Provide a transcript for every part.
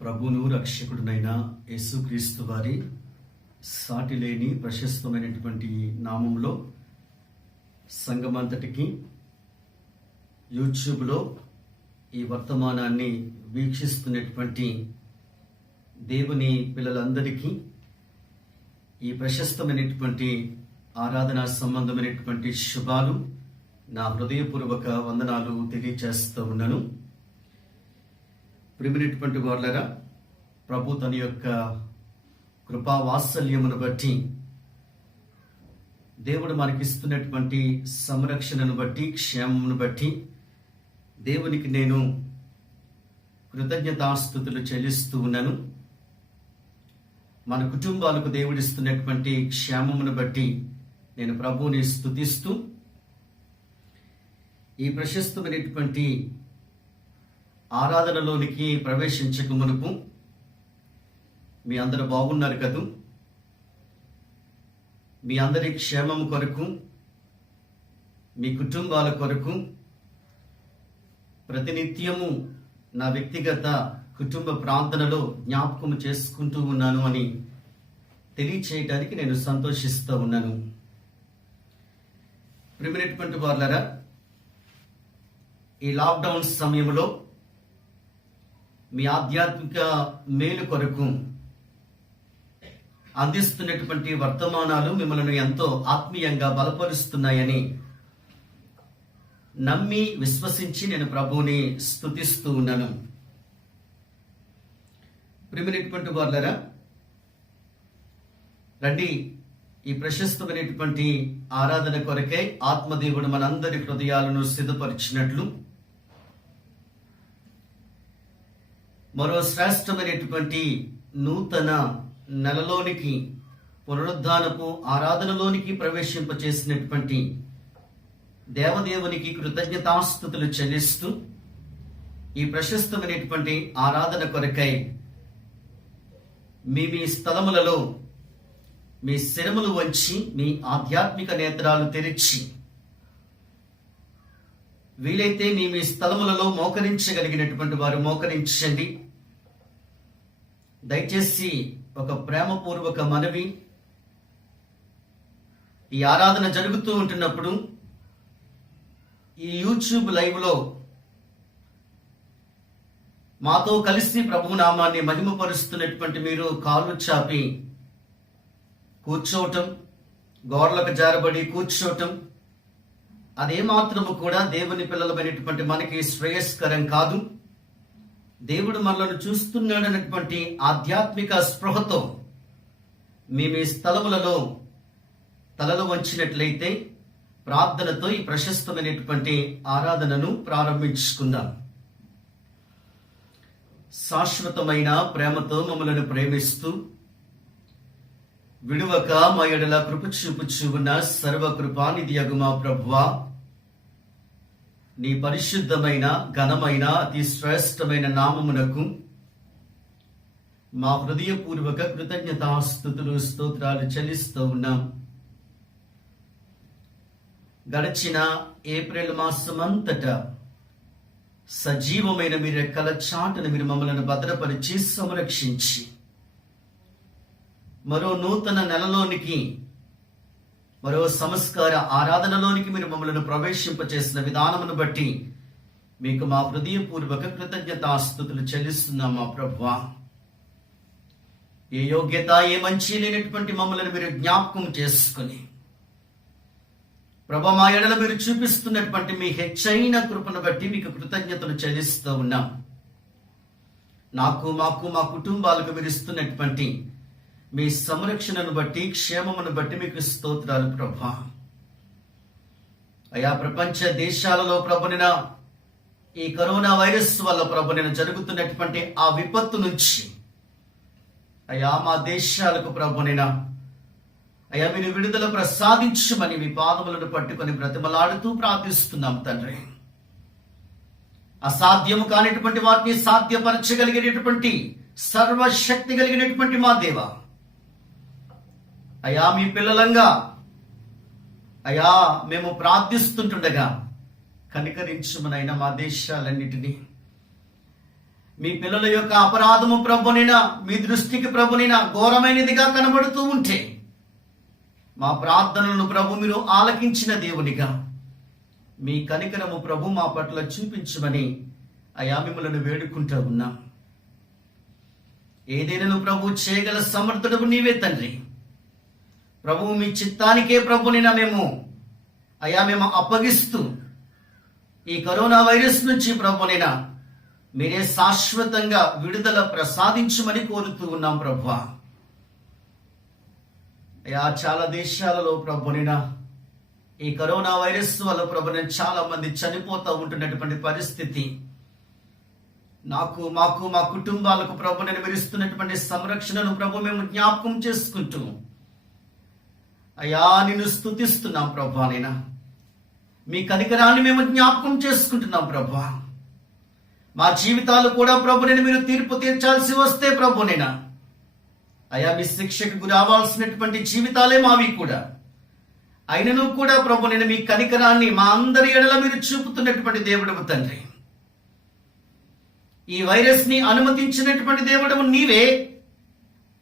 ప్రభువును రక్షకుడునైన యేసుక్రీస్తు వారి సాటిలేని ప్రశస్తమైనటువంటి నామంలో సంఘమంతటికి యూట్యూబ్లో ఈ వర్తమానాన్ని వీక్షిస్తున్నటువంటి దేవుని పిల్లలందరికీ ఈ ప్రశస్తమైనటువంటి ఆరాధనా సంబంధమైనటువంటి శుభాలు, నా హృదయపూర్వక వందనాలు తెలియజేస్తూ ఉన్నాను. ప్రియమైనటువంటి వారులారా, ప్రభు తన యొక్క కృపా వాత్సల్యమును బట్టి, దేవుడు మనకిస్తున్నటువంటి సంరక్షణను బట్టి, క్షేమమును బట్టి దేవునికి నేను కృతజ్ఞతాస్తుతులు చెల్లిస్తూ ఉన్నాను. మన కుటుంబాలకు దేవుడిస్తున్నటువంటి క్షేమమును బట్టి నేను ప్రభువుని స్తుతిస్తూ, ఈ ప్రశస్తమైనటువంటి ఆరాధనలోనికి ప్రవేశించక మునుపు మీ అందరూ బాగున్నారు కదూ? మీ అందరి క్షేమం కొరకు, మీ కుటుంబాల కొరకు ప్రతినిత్యము నా వ్యక్తిగత కుటుంబ ప్రార్థనలో జ్ఞాపకం చేసుకుంటూ ఉన్నాను అని తెలియచేయటానికి నేను సంతోషిస్తూ ఉన్నాను. ప్రియమైనటువంటి వారులారా, ఈ లాక్డౌన్ సమయంలో మీ ఆధ్యాత్మిక మేలు కొరకు అందిస్తున్నటువంటి వర్తమానాలు మిమ్మల్ని ఎంతో ఆత్మీయంగా బలపరుస్తున్నాయని నమ్మి విశ్వసించి నేను ప్రభువుని స్తుతిస్తూ ఉన్నాను. ప్రియమైనటువంటి వారులారా, రండి, ఈ ప్రశస్తమైనటువంటి ఆరాధన కొరకై ఆత్మదేవుడు మనందరి హృదయాలను సిద్ధపరిచినట్లు మరో శ్రేష్టమైనటువంటి నూతన నెలలోనికి, పునరుద్ధానపు ఆరాధనలోనికి ప్రవేశింపచేసినటువంటి దేవదేవునికి కృతజ్ఞతాస్తుతులు చెల్లిస్తూ, ఈ ప్రశస్తమైనటువంటి ఆరాధన కొరకై మీ స్థలములలో మీ శిరములు వంచి, మీ ఆధ్యాత్మిక నేత్రాలు తెరిచి, వీలైతే మీ స్థలములలో మోకరించగలిగినటువంటి వారు మోకరించండి. దయచేసి ఒక ప్రేమపూర్వక మనవి, ఈ ఆరాధన జరుగుతూ ఉంటున్నప్పుడు ఈ యూట్యూబ్ లైవ్లో మాతో కలిసి ప్రభు నామాన్ని మహిమపరుస్తున్నటువంటి మీరు కాళ్ళు చాపి కూర్చోవటం, గోడలకు జారబడి కూర్చోవటం, అదేమాత్రము కూడా దేవుని పిల్లలమైనటువంటి మనకి శ్రేయస్కరం కాదు. దేవుడు మనలను చూస్తున్నాడనేటువంటి ఆధ్యాత్మిక స్పృహతో మీ స్థలములలో తలలు వంచినట్లయితే ప్రార్థనతో ఈ ప్రశస్తమైనటువంటి ఆరాధనను ప్రారంభించుకుందాం. శాశ్వతమైన ప్రేమతో మమ్మలను ప్రేమిస్తూ విడువక మా ఎడల కృప చూపుచూ ఉన్న సర్వకృపానిధియగు మా ప్రభువా, నీ పరిశుద్ధమైన ఘనమైన అతి శ్రేష్టమైన నామమునకు మా హృదయపూర్వక కృతజ్ఞతాస్తుతులు స్తోత్రాలు చెల్లిస్తూ ఉన్నాం. గడిచిన ఏప్రిల్ మాసమంతటా సజీవమైన మీ రెక్కల చాటును మీరు మమ్మల్ని భద్రపరిచి సంరక్షించి, మరో నూతన నెలలోనికి, మరో సంస్కార ఆరాధనలోనికి మీరు మమ్మల్ని ప్రవేశింపచేసిన విధానమును బట్టి మీకు మా హృదయపూర్వక కృతజ్ఞతాస్తుతులు చెల్లిస్తున్నాం. మా ప్రభువా, ఏ యోగ్యత, ఏ మంచి లేనటువంటి మమ్మల్ని మీరు జ్ఞాపకం చేసుకుని, ప్రభు మా ఎడల మీరు చూపిస్తున్నటువంటి మీ హెచ్చైన కృపను బట్టి మీకు కృతజ్ఞతలు చెల్లిస్తూ ఉన్నాం. నాకు, మాకు, మా కుటుంబాలకు మీరు ఇస్తున్నటువంటి మీ సంరక్షణను బట్టి, క్షేమమును బట్టి మీకు స్తోత్రాలు ప్రభా. అయా, ప్రపంచ దేశాలలో ప్రభునిన ఈ కరోనా వైరస్ వల్ల ప్రభునిన జరుగుతున్నటువంటి ఆ విపత్తు నుంచి అయా మా దేశాలకు ప్రభునిన అయా మీరు విడుదల ప్రసాదించమని మీ పాదములను పట్టుకొని బ్రతిమలాడుతూ ప్రార్థిస్తున్నాం తండ్రి. అసాధ్యము కానిటువంటి వాటిని సాధ్యపరచగలిగినటువంటి సర్వశక్తి కలిగినటువంటి మా దేవ, అయా మీ పిల్లలంగా అయా మేము ప్రార్థిస్తుంటుండగా కనికరించుమనైనా మా దేశాలన్నిటినీ మీ పిల్లల యొక్క అపరాధము ప్రభునిన మీ దృష్టికి ప్రభునిన ఘోరమైనదిగా కనబడుతూ ఉంటే మా ప్రార్థనలను ప్రభు మీరు ఆలకించిన దేవునిగా మీ కనికరము ప్రభు మా పట్ల చూపించమని అయా మిమ్మలను వేడుకుంటూ ఉన్నాం. ఏదైనా ప్రభు చేయగల సమర్థుడు నీవే తండ్రి. ప్రభు మీ చిత్తానికే ప్రభునిన మేము అప్పగిస్తూ ఈ కరోనా వైరస్ నుంచి ప్రభునిన మీరే శాశ్వతంగా విడుదల ప్రసాదించమని కోరుతూ ఉన్నాం ప్రభువా. అయ్యా చాలా దేశాలలో ప్రభునిన ఈ కరోనా వైరస్ వల్ల ప్రభుని చాలా మంది చనిపోతూ ఉంటున్నటువంటి పరిస్థితి మాకు మా కుటుంబాలకు ప్రభు నేను విరుస్తున్నటువంటి సంరక్షణను ప్రభు మేము జ్ఞాపకం చేసుకుంటూ అయ్యా నిన్ను స్తుతిస్తున్నాం ప్రభా. నేనా మీ కనికరాన్ని మేము జ్ఞాపకం చేసుకుంటున్నాం ప్రభా. మా జీవితాలు కూడా ప్రభు నేను మీరు తీర్పు తీర్చాల్సి వస్తే ప్రభు నేనా అయ్యా మీ శిక్షకు గురి అవ్వాల్సినటువంటి జీవితాలే మావి కూడా అయినను కూడా ప్రభు నేను మీ కనికరాన్ని మా అందరి ఎడల మీరు చూపుతున్నటువంటి దేవుడవు తండ్రి. ఈ వైరస్ ని అనుమతించినటువంటి దేవుడవు నీవే.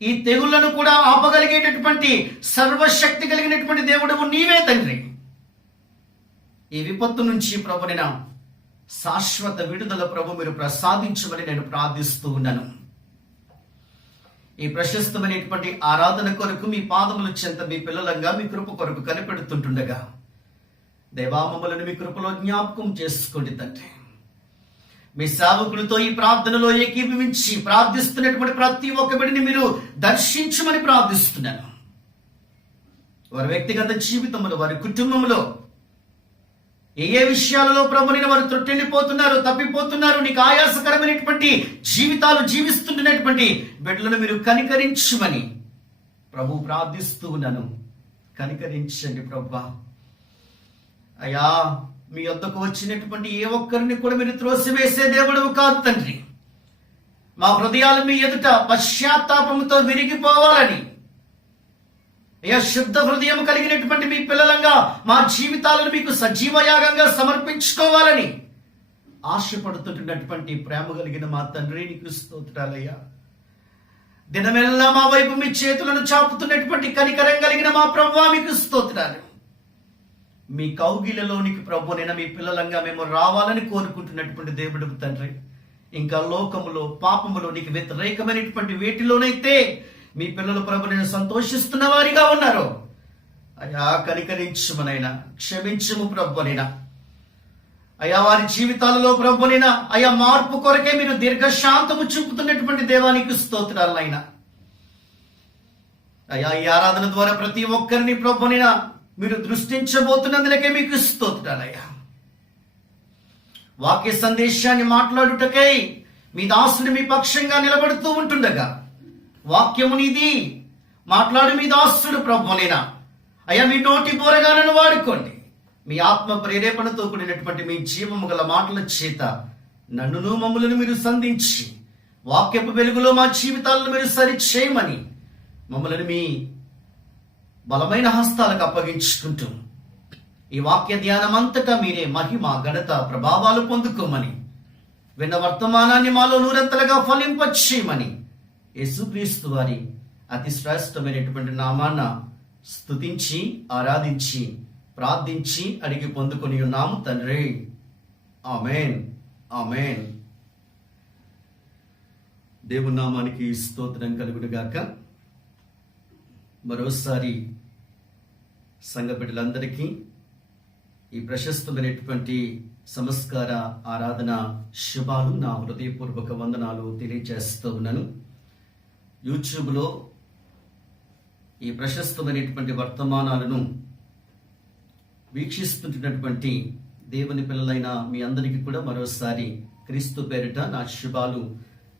ఈ తెగుళ్లను కూడా ఆపగలిగేటటువంటి సర్వశక్తి కలిగినటువంటి దేవుడవు నీవే తండ్రి. ఈ విపత్తు నుంచి ప్రభు నేను శాశ్వత విడుదల ప్రభు మీరు ప్రసాదించమని నేను ప్రార్థిస్తూ ఉన్నాను. ఈ ప్రశస్తమైనటువంటి ఆరాధన కొరకు మీ పాదముల చెంత మీ పిల్లలంగా మీ కృప కొరకు కనిపెడుతుంటుండగా దేవామములను మీ కృపలో జ్ఞాపకం చేసుకోండి తండ్రి. మీ సేవకులతో ఈ ప్రార్థనలో ఏకీభవించి ప్రార్థిస్తున్నటువంటి ప్రతి ఒక్క బిడ్డని మీరు దర్శించమని ప్రార్థిస్తున్నాను. వారి వ్యక్తిగత జీవితంలో వారి కుటుంబంలో ఏ విషయాలలో ప్రభుని వారు త్రొట్టెళ్ళిపోతున్నారు, తప్పిపోతున్నారు, నీకు ఆయాసకరమైనటువంటి జీవితాలు జీవిస్తుంటున్నటువంటి బిడ్డలను మీరు కనికరించమని ప్రభు ప్రార్థిస్తూ ఉన్నాను. కనికరించండి ప్రభా. అయ్యా మీ వద్దకు వచ్చినటువంటి ఏ ఒక్కరిని కూడా మీరు త్రోసివేసే దేవుడవు కాదు తండ్రి. మా హృదయాలు మీ ఎదుట పశ్చాత్తాపంతో విరిగిపోవాలని అయ్యా శుద్ధ హృదయం కలిగినటువంటి మీ పిల్లలంగా మా జీవితాలను మీకు సజీవయాగంగా సమర్పించుకోవాలని ఆశపడుతుంటున్నటువంటి ప్రేమ కలిగిన మా తండ్రి నీకు స్తోత్రాలయ్యా. దినమెల్లా మా వైపు మీ చేతులను చాపుతున్నటువంటి కనికరం కలిగిన మా ప్రభువా మీకు స్తోత్రాలు. మీ కౌగిలలోనికి ప్రభు నేను మీ పిల్లలంగా మేము రావాలని కోరుకుంటున్నటువంటి దేవుడు తండ్రి. ఇంకా లోకములో పాపములో నీకు వ్యతిరేకమైనటువంటి వేటిలోనైతే మీ పిల్లలు ప్రభు నేను సంతోషిస్తున్న వారిగా ఉన్నారు అయ్యా కనికరించుమనైనా క్షమించుము ప్రభునైనా. అయ్యా వారి జీవితాలలో ప్రభునైనా అయ్యా మార్పు కొరకే మీరు దీర్ఘశాంతము చూపుతున్నటువంటి దేవానికి స్తోత్రాలైనా. అయ్యా ఈ ఆరాధన ద్వారా ప్రతి ఒక్కరిని ప్రభునైనా మీరు దృష్టించబోతున్నందులకే మీకు స్తోత్రాలయ్యా. వాక్య సందేశాన్ని మాట్లాడుటకై మీ దాసుడు మీ పక్షంగా నిలబడుతూ ఉంటుండగా వాక్యము నీది మాట్లాడు మీ దాసుడు ప్రభునైనా అయ్యా మీ నోటి బోరగాలను వాడుకోండి. మీ ఆత్మ ప్రేరేపణతో కూడినటువంటి మీ జీవము గల మాటల చేత నన్నును మమ్ములను మీరు సంధించి వాక్యపు వెలుగులో మా జీవితాలను మీరు సరిచేయమని మమ్మల్ని మీ బలమైన హస్తాలకు అప్పగించుకుంటూ ఈ వాక్య ధ్యానం అంతటా మీరే మహిమ ఘనత ప్రభావాలు పొందుకోమని విన్న వర్తమానాన్ని మాలో నూరంతలుగా ఫలింపచేయమని యేసుక్రీస్తు వారి అతి శ్రేష్టమైనటువంటి నామాన స్తుతించి ఆరాధించి ప్రార్థించి అడిగి పొందుకొని ఉన్నాము తండ్రి. ఆమేన్ ఆమేన్. దేవుని నామానికి స్తోత్రం కలుగును గాక. మరోసారి సంఘ బిడ్డలందరికీ ఈ ప్రశస్తమైనటువంటి సంస్కార ఆరాధన శుభాలు నా హృదయపూర్వక వందనాలు తెలియజేస్తూ ఉన్నాను. యూట్యూబ్లో ఈ ప్రశస్తమైనటువంటి వర్తమానాలను వీక్షిస్తున్నటువంటి దేవుని పిల్లలైన మీ అందరికీ కూడా మరోసారి క్రీస్తు పేరిట నా శుభాలు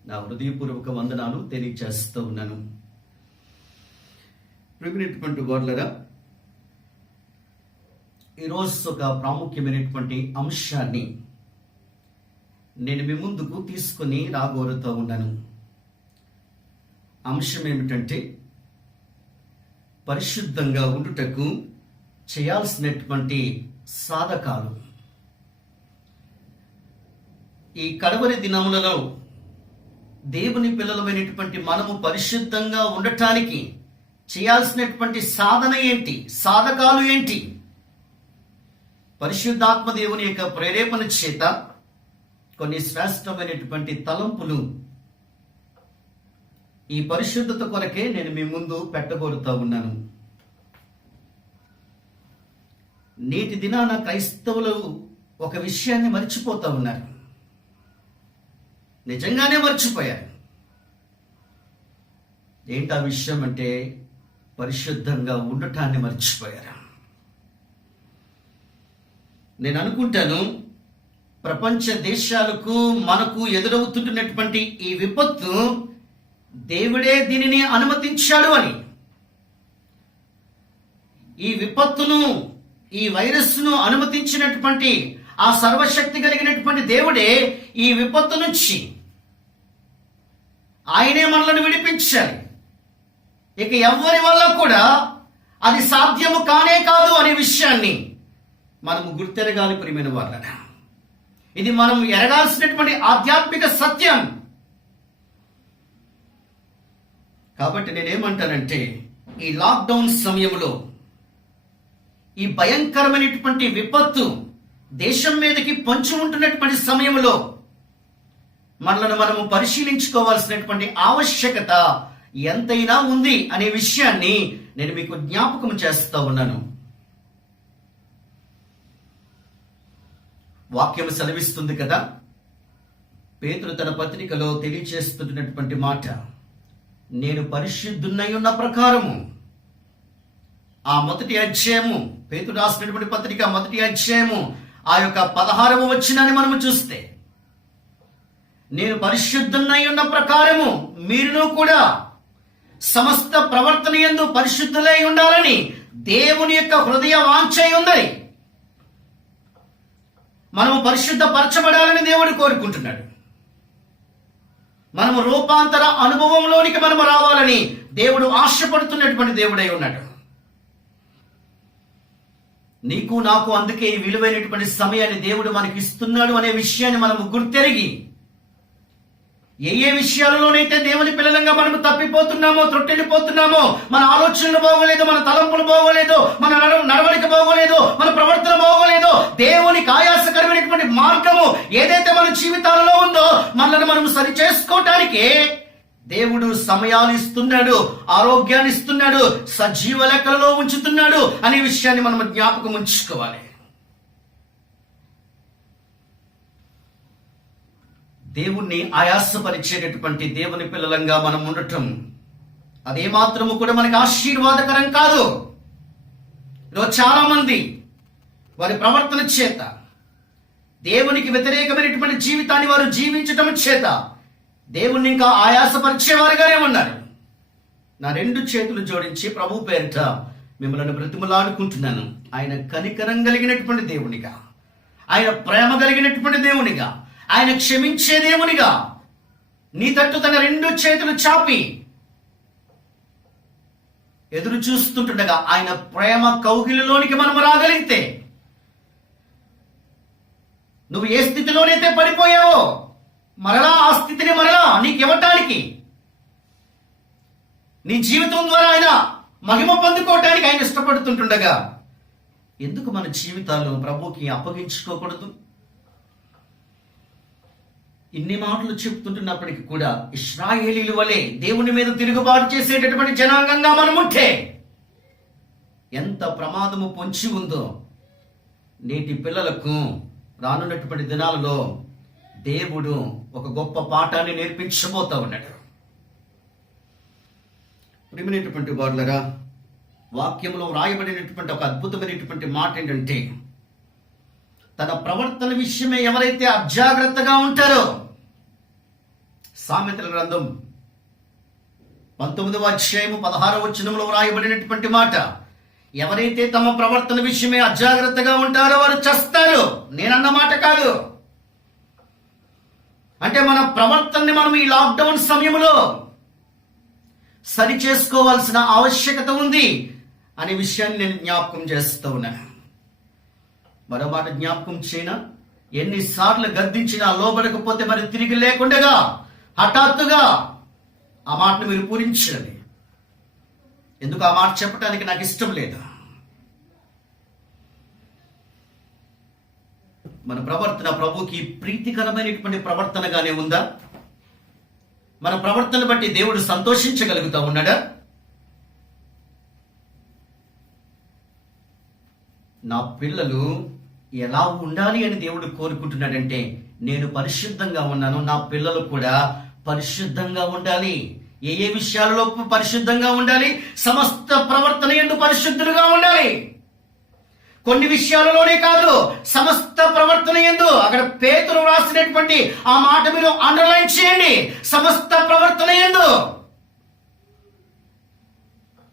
నా హృదయపూర్వక వందనాలు తెలియజేస్తూ ఉన్నాను. ప్రియమైనటువంటి వారులారా, ఈరోజు ఒక ప్రాముఖ్యమైనటువంటి అంశాన్ని నేను మీ ముందుకు తీసుకొని రాగోరుతూ ఉన్నాను. అంశం ఏమిటంటే పరిశుద్ధంగా ఉండుటకు చేయాల్సినటువంటి సాధకాలు. ఈ కడవరి దినములలో దేవుని పిల్లలమైనటువంటి మనము పరిశుద్ధంగా ఉండటానికి చేయాల్సినటువంటి సాధన ఏంటి, సాధకాలు ఏంటి? పరిశుద్ధాత్మ దేవుని యొక్క ప్రేరేపణ చేత కొన్ని శ్రేష్టమైనటువంటి తలంపులు ఈ పరిశుద్ధత కొరకే నేను మీ ముందు పెట్టగోరుతా ఉన్నాను. నేటి దినాన క్రైస్తవులు ఒక విషయాన్ని మర్చిపోతా ఉన్నారు. నిజంగానే మర్చిపోయారు. ఏంటి ఆ విషయం అంటే పరిశుద్ధంగా ఉండటాన్ని మర్చిపోయారు. నేను అనుకుంటాను ప్రపంచ దేశాలకు మనకు ఎదురవుతుంటున్నటువంటి ఈ విపత్తు దేవుడే దీనిని అనుమతించాడు అని. ఈ విపత్తును, ఈ వైరస్ను అనుమతించినటువంటి ఆ సర్వశక్తి కలిగినటువంటి దేవుడే ఈ విపత్తు నుంచి ఆయనే మనలను విడిపించాలి. ఇక ఎవరి వల్ల కూడా అది సాధ్యము కానే కాదు అనే విషయాన్ని మనము గుర్తెరగాలి ప్రియమైన వాళ్ళ. ఇది మనం ఎరగాల్సినటువంటి ఆధ్యాత్మిక సత్యం. కాబట్టి నేనేమంటానంటే ఈ లాక్డౌన్ సమయంలో ఈ భయంకరమైనటువంటి విపత్తు దేశం మీదకి పొంచి ఉంటున్నటువంటి సమయంలో మనలను మనము పరిశీలించుకోవాల్సినటువంటి ఆవశ్యకత ఎంతైనా ఉంది అనే విషయాన్ని నేను మీకు జ్ఞాపకం చేస్తా ఉన్నాను. వాక్యం సెలవిస్తుంది కదా, పేతురు తన పత్రికలో తెలియచేస్తున్నటువంటి మాట, నేను పరిశుద్ధున్నై ఉన్న ప్రకారము. ఆ మొదటి అధ్యాయము, పేతురు రాసినటువంటి పత్రిక మొదటి అధ్యాయము ఆ యొక్క 16వ వచనాన్ని మనము చూస్తే, నేను పరిశుద్ధున్నై ఉన్న ప్రకారము మీరును కూడా సమస్త ప్రవర్తన యందు పరిశుద్ధులై ఉండాలని దేవుని యొక్క హృదయ వాంఛై ఉంది. మనము పరిశుద్ధపరచబడాలని దేవుడు కోరుకుంటున్నాడు. మనము రూపాంతర అనుభవంలోనికి మనము రావాలని దేవుడు ఆశపడుతున్నటువంటి దేవుడై ఉన్నాడు. నీకు నాకు అందుకే ఈ విలువైనటువంటి సమయాన్ని దేవుడు మనకి ఇస్తున్నాడు అనే విషయాన్ని మనము గుర్తెరిగి, ఏ విషయాలలోనైతే దేవుని పిల్లలంగా మనము తప్పిపోతున్నామో, త్రొట్టెళ్ళిపోతున్నామో, మన ఆలోచనలు బాగోలేదు, మన తలంపులు బాగోలేదు, మన నడవడిక బాగోలేదు, మన ప్రవర్తన బాగోలేదు, దేవునికి ఆయాసకరమైనటువంటి మార్గము ఏదైతే మన జీవితాలలో ఉందో మనల్ని మనం సరి చేసుకోవటానికి దేవుడు సమయాలు ఇస్తున్నాడు, ఆరోగ్యాన్ని ఇస్తున్నాడు, సజీవ లెక్కలలో ఉంచుతున్నాడు అనే విషయాన్ని మనం జ్ఞాపకం ఉంచుకోవాలి. దేవుణ్ణి ఆయాసపరిచేటటువంటి దేవుని పిల్లలంగా మనం ఉండటం అదే మాత్రము కూడా మనకి ఆశీర్వాదకరం కాదు. ఈరోజు చాలా మంది వారి ప్రవర్తన చేత, దేవునికి వ్యతిరేకమైనటువంటి జీవితాన్ని వారు జీవించటం చేత దేవుణ్ణి ఇంకా ఆయాసపరిచేవారుగానే ఉన్నారు. నా 2 చేతులు జోడించి ప్రభు పేరిట మిమ్మల్ని బ్రతిమలాడుకుంటున్నాను. ఆయన కనికరం కలిగినటువంటి దేవునిగా, ఆయన ప్రేమ కలిగినటువంటి దేవునిగా, ఆయన క్షమించే దేవునిగా నీ తట్టు తన 2 చేతులు చాపి ఎదురు చూస్తుండగా ఆయన ప్రేమ కౌగిలిలోనికి మనం రాగలిగితే, నువ్వు ఏ స్థితిలోనైతే పడిపోయావో మరలా ఆ స్థితిని మరలా నీకు ఇవ్వటానికి, నీ జీవితం ద్వారా ఆయన మహిమ పొందుకోవటానికి ఆయన ఇష్టపడుతుంటుండగా ఎందుకు మన జీవితాలను ప్రభుకి అప్పగించుకోకూడదు? ఇన్ని మాటలు చెప్తుంటున్నప్పటికీ కూడా ఇశ్రాయేలీల వలె దేవుని మీద తిరుగుబాటు చేసేటటువంటి జనాంగంగా మనం ఉంటే ఎంత ప్రమాదము పొంచి ఉందో నేటి పిల్లలకు రానున్నటువంటి దినాలలో దేవుడు ఒక గొప్ప పాఠాన్ని నేర్పించబోతా ఉన్నాడు. ప్రియమైనటువంటి వారులారా, వాక్యంలో వ్రాయబడినటువంటి ఒక అద్భుతమైనటువంటి మాట ఏంటంటే, తన ప్రవర్తన విషయమే ఎవరైతే అజాగ్రత్తగా ఉంటారో, సామెతల గ్రంథం 19వ అధ్యాయము 16వ వచనంలో వ్రాయబడినటువంటి మాట, ఎవరైతే తమ ప్రవర్తన విషయమే అజాగ్రత్తగా ఉంటారో వారు చస్తారు. నేనన్న మాట కాదు. అంటే మన ప్రవర్తనని మనం ఈ లాక్డౌన్ సమయంలో సరి చేసుకోవాల్సిన ఆవశ్యకత ఉంది అనే విషయాన్ని నేను జ్ఞాపకం చేస్తూ ఉన్నాను. మరో మాట జ్ఞాపకం చేయనా, ఎన్నిసార్లు గద్దించినా లోబడకపోతే మరి తిరిగి లేకుండగా హఠాత్తుగా ఆ మాటను మీరు పూరించండి. ఎందుకు ఆ మాట చెప్పడానికి నాకు ఇష్టం లేదు. మన ప్రవర్తన ప్రభుకి ప్రీతికరమైనటువంటి ప్రవర్తనగానే ఉందా? మన ప్రవర్తన బట్టి దేవుడు సంతోషించగలుగుతా ఉన్నాడా? నా పిల్లలు ఎలా ఉండాలి అని దేవుడు కోరుకుంటున్నాడంటే, నేను పరిశుద్ధంగా ఉన్నాను, నా పిల్లలు కూడా పరిశుద్ధంగా ఉండాలి. ఏ ఏ విషయాలలో పరిశుద్ధంగా ఉండాలి? సమస్త ప్రవర్తన యందు పరిశుద్ధులుగా ఉండాలి. కొన్ని విషయాలలోనే కాదు, సమస్త ప్రవర్తన యందు. అక్కడ పేతురు రాసినటువంటి ఆ మాట మీరు అండర్లైన్ చేయండి. సమస్త ప్రవర్తన యందు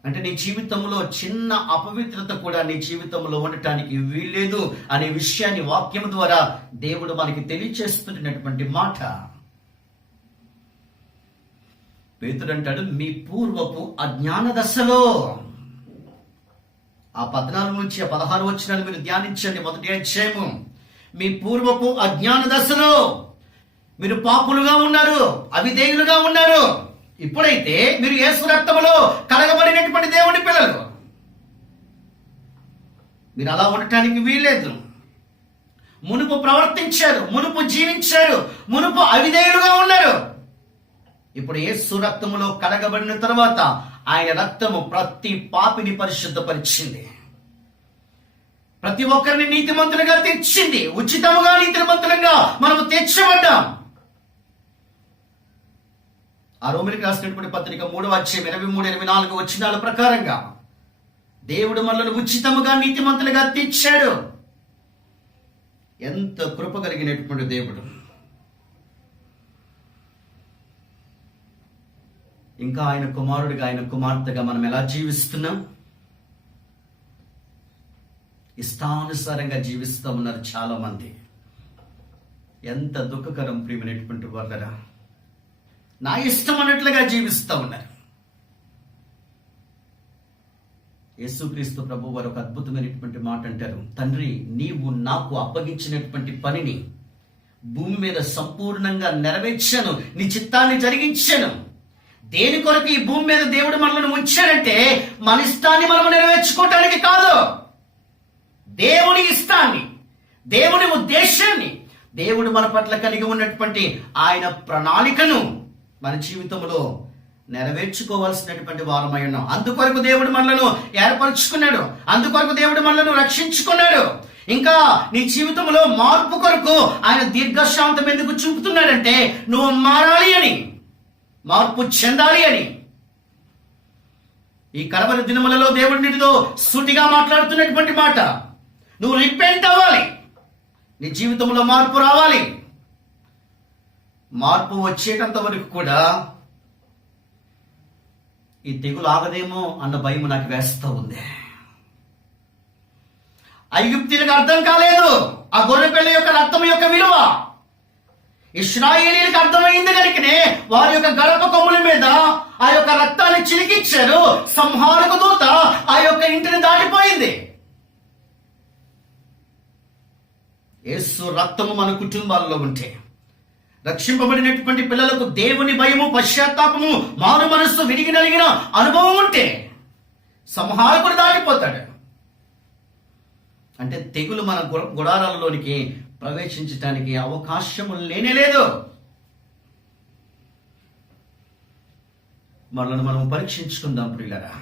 అంటే నీ జీవితంలో చిన్న అపవిత్రత కూడా నీ జీవితంలో ఉండటానికి వీల్లేదు అనే విషయాన్ని వాక్యం ద్వారా దేవుడు మనకి తెలియచేస్తున్నటువంటి మాట. పేతురు అంటాడు, మీ పూర్వపు అజ్ఞాన దశలో. ఆ 14 నుంచి 16 వచనాలు మీరు ధ్యానించండి. మొదటి అధ్యాయము. మీ పూర్వపు అజ్ఞాన దశలో మీరు పాపులుగా ఉన్నారు, అవిధేయులుగా ఉన్నారు. ఇప్పుడైతే మీరు యేసు రక్తములో కడగబడినటువంటి దేవుని పిల్లలు. మీరు అలా ఉండటానికి వీల్లేదు. మునుపు ప్రవర్తించారు, మునుపు జీవించారు, మునుపు అవిధేయులుగా ఉన్నారు. ఇప్పుడు యేసు రక్తములో కడగబడిన తర్వాత ఆయన రక్తము ప్రతి పాపిని పరిశుద్ధపరిచింది. ప్రతి ఒక్కరిని నీతిమంతులుగా తెచ్చింది. ఉచితముగా నీతిమంతులుగా మనము తెచ్చబడ్డాం. ఆ రోమిలికి రాసినటువంటి పత్రిక 3వ అధ్యాయం 23-24 వచనాల ప్రకారంగా దేవుడు మనల్ని ఉచితముగా నీతిమంతులుగా తెచ్చాడు. ఎంత కృప కలిగినటువంటి దేవుడు. ఇంకా ఆయన కుమారుడిగా, ఆయన కుమార్తెగా మనం ఎలా జీవిస్తున్నాం? ఇష్టానుసారంగా జీవిస్తూ ఉన్నారు చాలా మంది. ఎంత దుఃఖకరం ప్రియమైనటువంటి వాళ్ళరా. నా ఇష్టం అన్నట్లుగా జీవిస్తూ ఉన్నారు. యేసుక్రీస్తు ప్రభు వారు ఒక అద్భుతమైనటువంటి మాట అంటారు, తండ్రి నీవు నాకు అప్పగించినటువంటి పనిని భూమి మీద సంపూర్ణంగా నెరవేర్చాను, నీ చిత్తాన్ని జరిగించాను. దేని కొరకు ఈ భూమి మీద దేవుడు మనల్ని ఉంచాడంటే మన ఇష్టాన్ని మనం నెరవేర్చుకోవటానికి కాదు. దేవుని ఇష్టాన్ని, దేవుని ఉద్దేశాన్ని, దేవుడు మన పట్ల కలిగి ఉన్నటువంటి ఆయన ప్రణాళికను మన జీవితంలో నెరవేర్చుకోవాల్సినటువంటి వారమై ఉన్నాం. అందుకొరకు దేవుడు మనలను ఏర్పరచుకున్నాడు, అందుకొరకు దేవుడు మనలను రక్షించుకున్నాడు. ఇంకా నీ జీవితంలో మార్పు కొరకు ఆయన దీర్ఘశాంతం ఎందుకు చూపుతున్నాడంటే నువ్వు మారాలి అని, మార్పు చెందాలి అని. ఈ కడవరి దినములలో దేవుడు నీటితో సూటిగా మాట్లాడుతున్నటువంటి మాట, నువ్వు రిపెంట్ అవ్వాలి, నీ జీవితంలో మార్పు రావాలి. మార్పు వచ్చేటంత వరకు కూడా ఈ తెగులు ఆగదేమో అన్న భయం నాకు వేస్తూ ఉంది. ఐగుప్తీయులకు అర్థం కాలేదు ఆ గొర్రెపిల్ల యొక్క రక్తం యొక్క విలువ. ఇశ్రాయేలీలకు అర్థమైంది కనుకనే వారి యొక్క గడప కొమ్ముల మీద ఆ యొక్క రక్తాన్ని చిలికిచ్చారు. సంహారక దూత ఆ యొక్క ఇంటిని దాటిపోయింది. యేసు రక్తము మన కుటుంబాల్లో ఉంటే, రక్షింపబడినటువంటి పిల్లలకు దేవుని భయము, పశ్చాత్తాపము, మారు మనస్సు, విరిగి నలిగిన అనుభవం ఉంటే సంహారకుడు దాటిపోతాడు. అంటే తెగులు మన గుడారాలలోనికి ప్రవేశించడానికి అవకాశము లేనేలేదు. మనల్ని మనం పరీక్షించుకుందాం ప్రియులారా.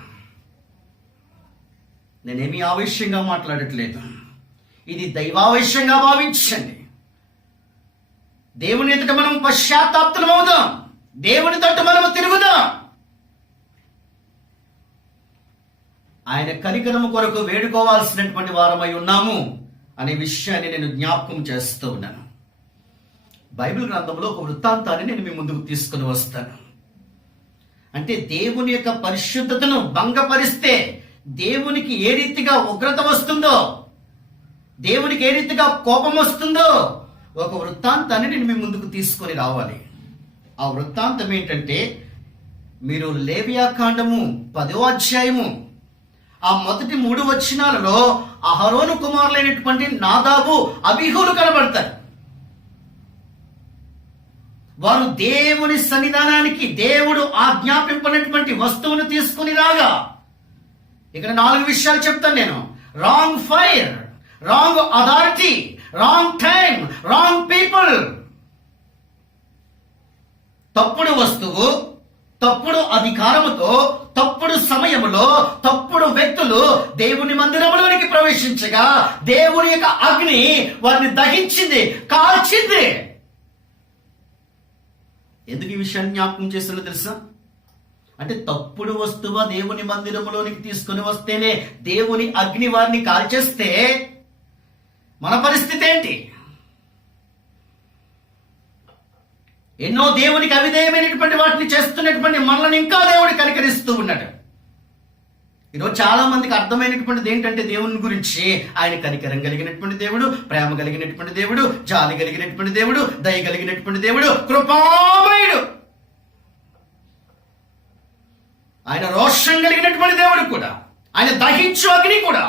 నేనేమీ ఆవేశంగా మాట్లాడట్లేదు, ఇది దైవావేశంగా భావించండి. దేవుని ఎదుట మనం పశ్చాత్తాప్తులమవుదాం, దేవుని తట్టు మనము తిరుగుదాం. ఆయన కనికరము కొరకు వేడుకోవాల్సినటువంటి వారమై ఉన్నాము అనే విషయాన్ని నేను జ్ఞాపకం చేస్తూ ఉన్నాను. బైబిల్ గ్రంథంలో ఒక వృత్తాంతాన్ని నేను మీ ముందుకు తీసుకుని వస్తాను. అంటే దేవుని యొక్క పరిశుద్ధతను భంగపరిస్తే దేవునికి ఏ రీతిగా ఉగ్రత వస్తుందో, దేవునికి ఏ రీతిగా కోపం వస్తుందో ఒక వృత్తాంతాన్ని నేను మీ ముందుకు తీసుకొని రావాలి. ఆ వృత్తాంతం ఏంటంటే, మీరు లేవియాకాండము 10వ అధ్యాయము ఆ మొదటి 3 వచనాలలో అహరోను కుమారులైనటువంటి నాదాబు, అబీహులు కనబడతారు. వారు దేవుని సన్నిధానానికి దేవుడు ఆజ్ఞాపింపనటువంటి వస్తువును తీసుకుని రాగా, ఇక్కడ 4 విషయాలు చెప్తాను నేను. Wrong fire, wrong authority, wrong time, wrong people. తప్పుడు వస్తువు, తప్పుడు అధికారముతో, తప్పుడు సమయములో, తప్పుడు వ్యక్తులు దేవుని మందిరములోనికి ప్రవేశించగా దేవుని యొక్క అగ్ని వారిని దహించింది, కాల్చింది. ఎందుకు ఈ విషయాన్ని జ్ఞాపకం చేస్తున్నా తెలుసా? అంటే తప్పుడు వస్తువు దేవుని మందిరములోనికి తీసుకుని వస్తేనే దేవుని అగ్ని వారిని కాల్చేస్తే మన పరిస్థితి ఏంటి? ఎన్నో దేవునికి అవిధేయమైనటువంటి వాటిని చేస్తున్నటువంటి మనల్ని ఇంకా దేవుడు కనికరిస్తూ ఉన్నాడు. ఈరోజు చాలా మందికి అర్థమైనటువంటిది ఏంటంటే దేవుని గురించి ఆయన కనికరం కలిగినటువంటి దేవుడు, ప్రేమ కలిగినటువంటి దేవుడు, జాలి కలిగినటువంటి దేవుడు, దయ కలిగినటువంటి దేవుడు, కృపామయుడు. ఆయన రోషం కలిగినటువంటి దేవుడు కూడా, ఆయన దహించు అగ్ని కూడా.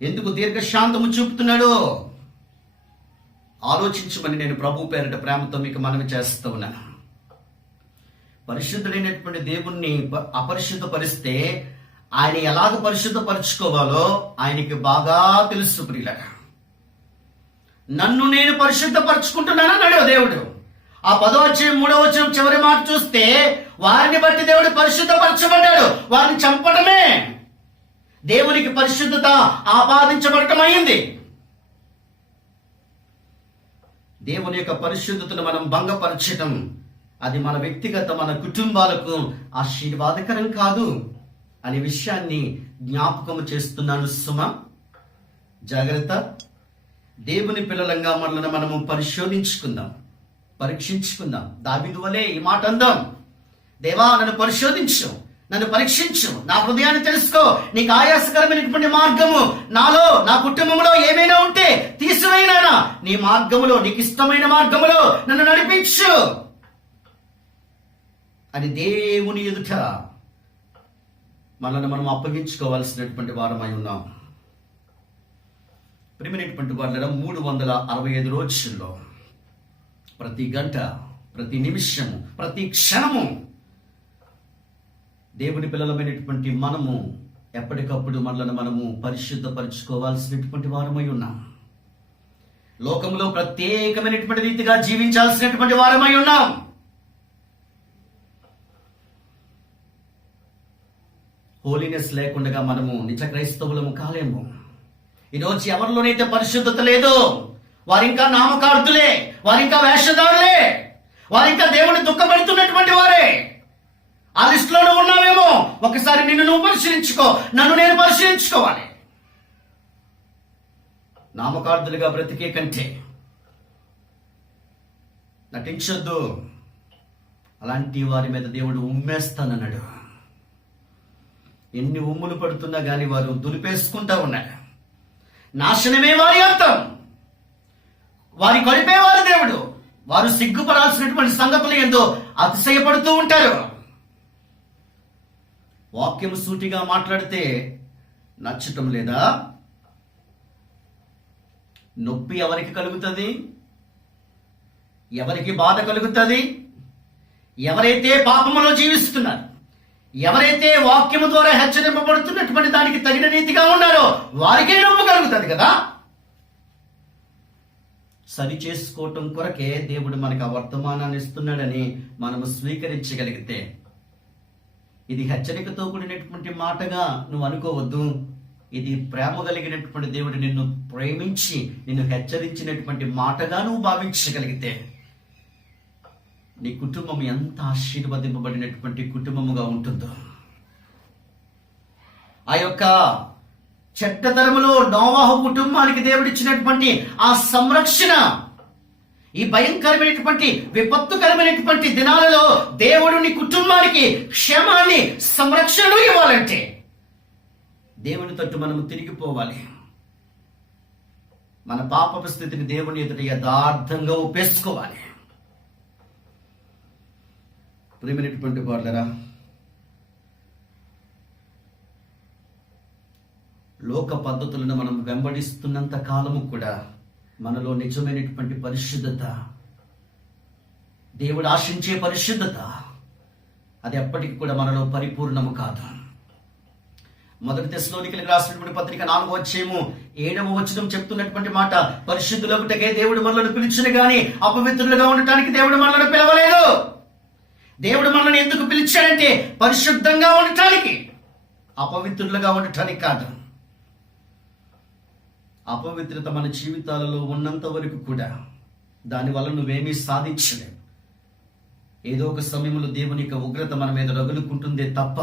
ఎందుకు దీర్ఘశాంతము చూపుతున్నాడు ఆలోచించమని నేను ప్రభు పేరిట ప్రేమతో మీకు మనవి చేస్తూ ఉన్నాను. పరిశుద్ధుడైనటువంటి దేవుణ్ణి అపరిశుద్ధపరిస్తే ఆయన ఎలాగ పరిశుద్ధపరచుకోవాలో ఆయనకి బాగా తెలుసు. ప్రియులారా, నన్ను నేను పరిశుద్ధపరచుకుంటున్నానన్నాడు దేవుడు. ఆ 10వ అధ్యాయం 3వ వచనం చివరి మాట చూస్తే వారిని బట్టి దేవుడు పరిశుద్ధపరచబడ్డాడు. వారిని చంపడమే దేవునికి పరిశుద్ధత ఆపాదించబడటం అయింది. దేవుని యొక్క పరిశుద్ధతను మనం భంగపరచటం అది మన వ్యక్తిగత, మన కుటుంబాలకు ఆశీర్వాదకరం కాదు అనే విషయాన్ని జ్ఞాపకం చేస్తున్నాను సుమ. జాగ్రత్త. దేవుని పిల్లలంగా మనల్ని మనము పరిశోధించుకుందాం, పరీక్షించుకుందాం. దావీదు వలె ఈ మాట అందాం, దేవా నన్ను పరిశోధించు, నన్ను పరీక్షించు, నా హృదయాన్ని తెలుసుకో, నీకు ఆయాసకరమైనటువంటి మార్గము నాలో, నా కుటుంబంలో ఏమైనా ఉంటే తీసివేయనా, నీ మార్గములో, నీకు ఇష్టమైన మార్గములో నన్ను నడిపించు అని దేవుని ఎదుట మనల్ని మనం అప్పగించుకోవాల్సినటువంటి వారమై ఉన్నాం. ప్రియమైనటువంటి వారులారా, 365 రోజుల్లో ప్రతి గంట, ప్రతి నిమిషము, ప్రతి క్షణము దేవుని పిల్లలమైనటువంటి మనము ఎప్పటికప్పుడు మనల్ని మనము పరిశుద్ధపరచుకోవాల్సినటువంటి వారమై ఉన్నాం. లోకంలో ప్రత్యేకమైనటువంటి రీతిగా జీవించాల్సినటువంటి వారమై ఉన్నాం. హోలీనెస్ లేకుండా మనము నిజ క్రైస్తవులము కాలేము. ఈరోజు ఎవరిలోనైతే పరిశుద్ధత లేదో వారింకా నామకార్థులే, వారింకా వేషధారులే, వారింకా దేవుని దుఃఖపెడుతున్నటువంటి వారే. ఆ లిస్టులో ఉన్నావేమో. ఒకసారి నిన్ను నువ్వు పరిశీలించుకో, నన్ను నేను పరిశీలించుకోవాలి. నామకార్థులుగా బ్రతికే కంటే నటించొద్దు. అలాంటి వారి మీద దేవుడు ఉమ్మేస్తానన్నాడు. ఎన్ని ఉమ్ములు పడుతున్నా గాని వారు దులిపేసుకుంటా ఉన్నారు. నాశనమే వారి అర్థం. వారి కొలిపేవారు దేవుడు. వారు సిగ్గుపడాల్సినటువంటి సంగతులు ఏందో అతిశయపడుతూ ఉంటారు. వాక్యం సూటిగా మాట్లాడితే నచ్చటం లేదా? నొప్పి ఎవరికి కలుగుతుంది? ఎవరికి బాధ కలుగుతుంది? ఎవరైతే పాపములో జీవిస్తున్నారు, ఎవరైతే వాక్యము ద్వారా హెచ్చరింపబడుతున్నటువంటి దానికి తగిన రీతిగా ఉన్నారో వారికే నొప్పి కలుగుతుంది కదా. సరి చేసుకోవటం కొరకే దేవుడు మనకు ఆ వర్తమానాన్ని ఇస్తున్నాడని మనము స్వీకరించగలిగితే, ఇది హెచ్చరికతో కూడినటువంటి మాటగా నువ్వు అనుకోవద్దు. ఇది ప్రేమ కలిగినటువంటి దేవుడు నిన్ను ప్రేమించి నిన్ను హెచ్చరించినటువంటి మాటగా నువ్వు భావించగలిగితే, నీ కుటుంబం ఎంత ఆశీర్వదింపబడినటువంటి కుటుంబముగా ఉంటుందో. ఆ యొక్క చెడ్డతరములో నోవాహు కుటుంబానికి దేవుడిచ్చినటువంటి ఆ సంరక్షణ, ఈ భయంకరమైనటువంటి విపత్తుకరమైనటువంటి దినాలలో దేవుడు నీ కుటుంబానికి క్షేమాన్ని, సంరక్షణ ఇవ్వాలంటే దేవుని తట్టు మనము తిరిగిపోవాలి. మన పాపపు స్థితిని దేవుని ఎదుట యథార్థంగా ఒప్పేసుకోవాలి. ప్రియమైనటువంటి వారులారా, లోక పద్ధతులను మనం వెంబడిస్తున్నంత కాలము కూడా మనలో నిజమైనటువంటి పరిశుద్ధత, దేవుడు ఆశించే పరిశుద్ధత అది ఎప్పటికి కూడా మనలో పరిపూర్ణము కాదు. మొదటి తెస్సలోనికీయులకు రాసినటువంటి పత్రిక 4వ అధ్యాయము 7వ వచనం చెప్తున్నటువంటి మాట, పరిశుద్ధులగుటకే దేవుడు మనలను పిలిచిన గాని అపవిత్రులుగా ఉండటానికి దేవుడు మనలను పిలవలేదు. దేవుడు మనల్ని ఎందుకు పిలిచాడంటే పరిశుద్ధంగా ఉండటానికి, అపవిత్రులుగా ఉండటానికి కాదు. అపవిత్రత మన జీవితాలలో ఉన్నంత వరకు కూడా దానివల్ల నువ్వేమీ సాధించలేవు. ఏదో ఒక సమయంలో దేవుని యొక్క ఉగ్రత మన మీద రగులుకుంటుందే తప్ప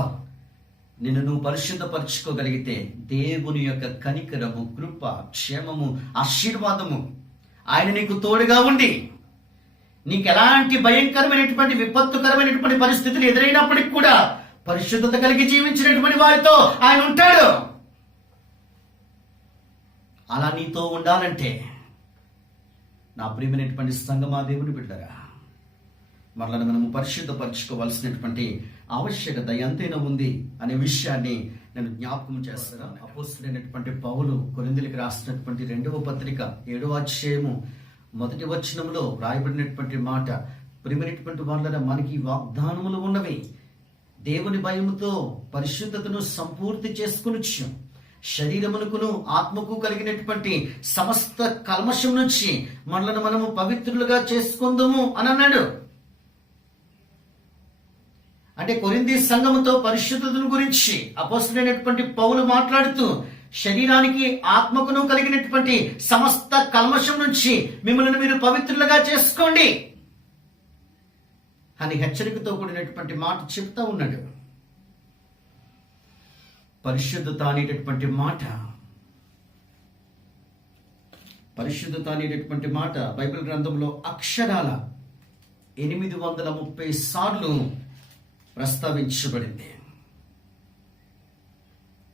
నిన్ను నువ్వు పరిశుద్ధపరచుకోగలిగితే దేవుని యొక్క కనికరము, కృప, క్షేమము, ఆశీర్వాదము ఆయన నీకు తోడుగా ఉండి నీకు ఎలాంటి భయంకరమైనటువంటి విపత్తుకరమైనటువంటి పరిస్థితులు ఎదురైనప్పటికి కూడా పరిశుద్ధత కలిగి జీవించినటువంటి వారితో ఆయన ఉంటాడు. అలా నీతో ఉండాలంటే నా ప్రియమైనటువంటి సంగమా, దేవుని బిడ్డరా, మరలను మనము పరిశుద్ధపరచుకోవాల్సినటువంటి ఆవశ్యకత ఎంతైనా ఉంది అనే విషయాన్ని నేను జ్ఞాపకం చేస్తాను. అపోస్తలుడైనటువంటి పౌలు కొరింథీయులకు రాసినటువంటి 2వ పత్రిక 7వ అధ్యాయము 1వ వచనంలో రాయబడినటువంటి మాట, ప్రియమైనటువంటి వాళ్ళ మనకి వాగ్దానములు ఉన్నవి, దేవుని భయముతో పరిశుద్ధతను సంపూర్తి చేసుకొనొచ్చు, శరీరమునకును ఆత్మకు కలిగినటువంటి సమస్త కల్మషం నుంచి మనలను మనము పవిత్రులుగా చేసుకుందాము అని అన్నాడు. అంటే కొరింథీ సంఘముతో పరిశుద్ధతను గురించి అపోస్తలుడైనటువంటి పౌలు మాట్లాడుతూ శరీరానికి ఆత్మకును కలిగినటువంటి సమస్త కల్మషం నుంచి మిమ్మల్ని మీరు పవిత్రులుగా చేసుకోండి అని హెచ్చరికతో కూడినటువంటి మాట చెప్తా ఉన్నాడు. పరిశుద్ధత అనేటటువంటి మాట బైబిల్ గ్రంథంలో అక్షరాల 830 సార్లు ప్రస్తావించబడింది.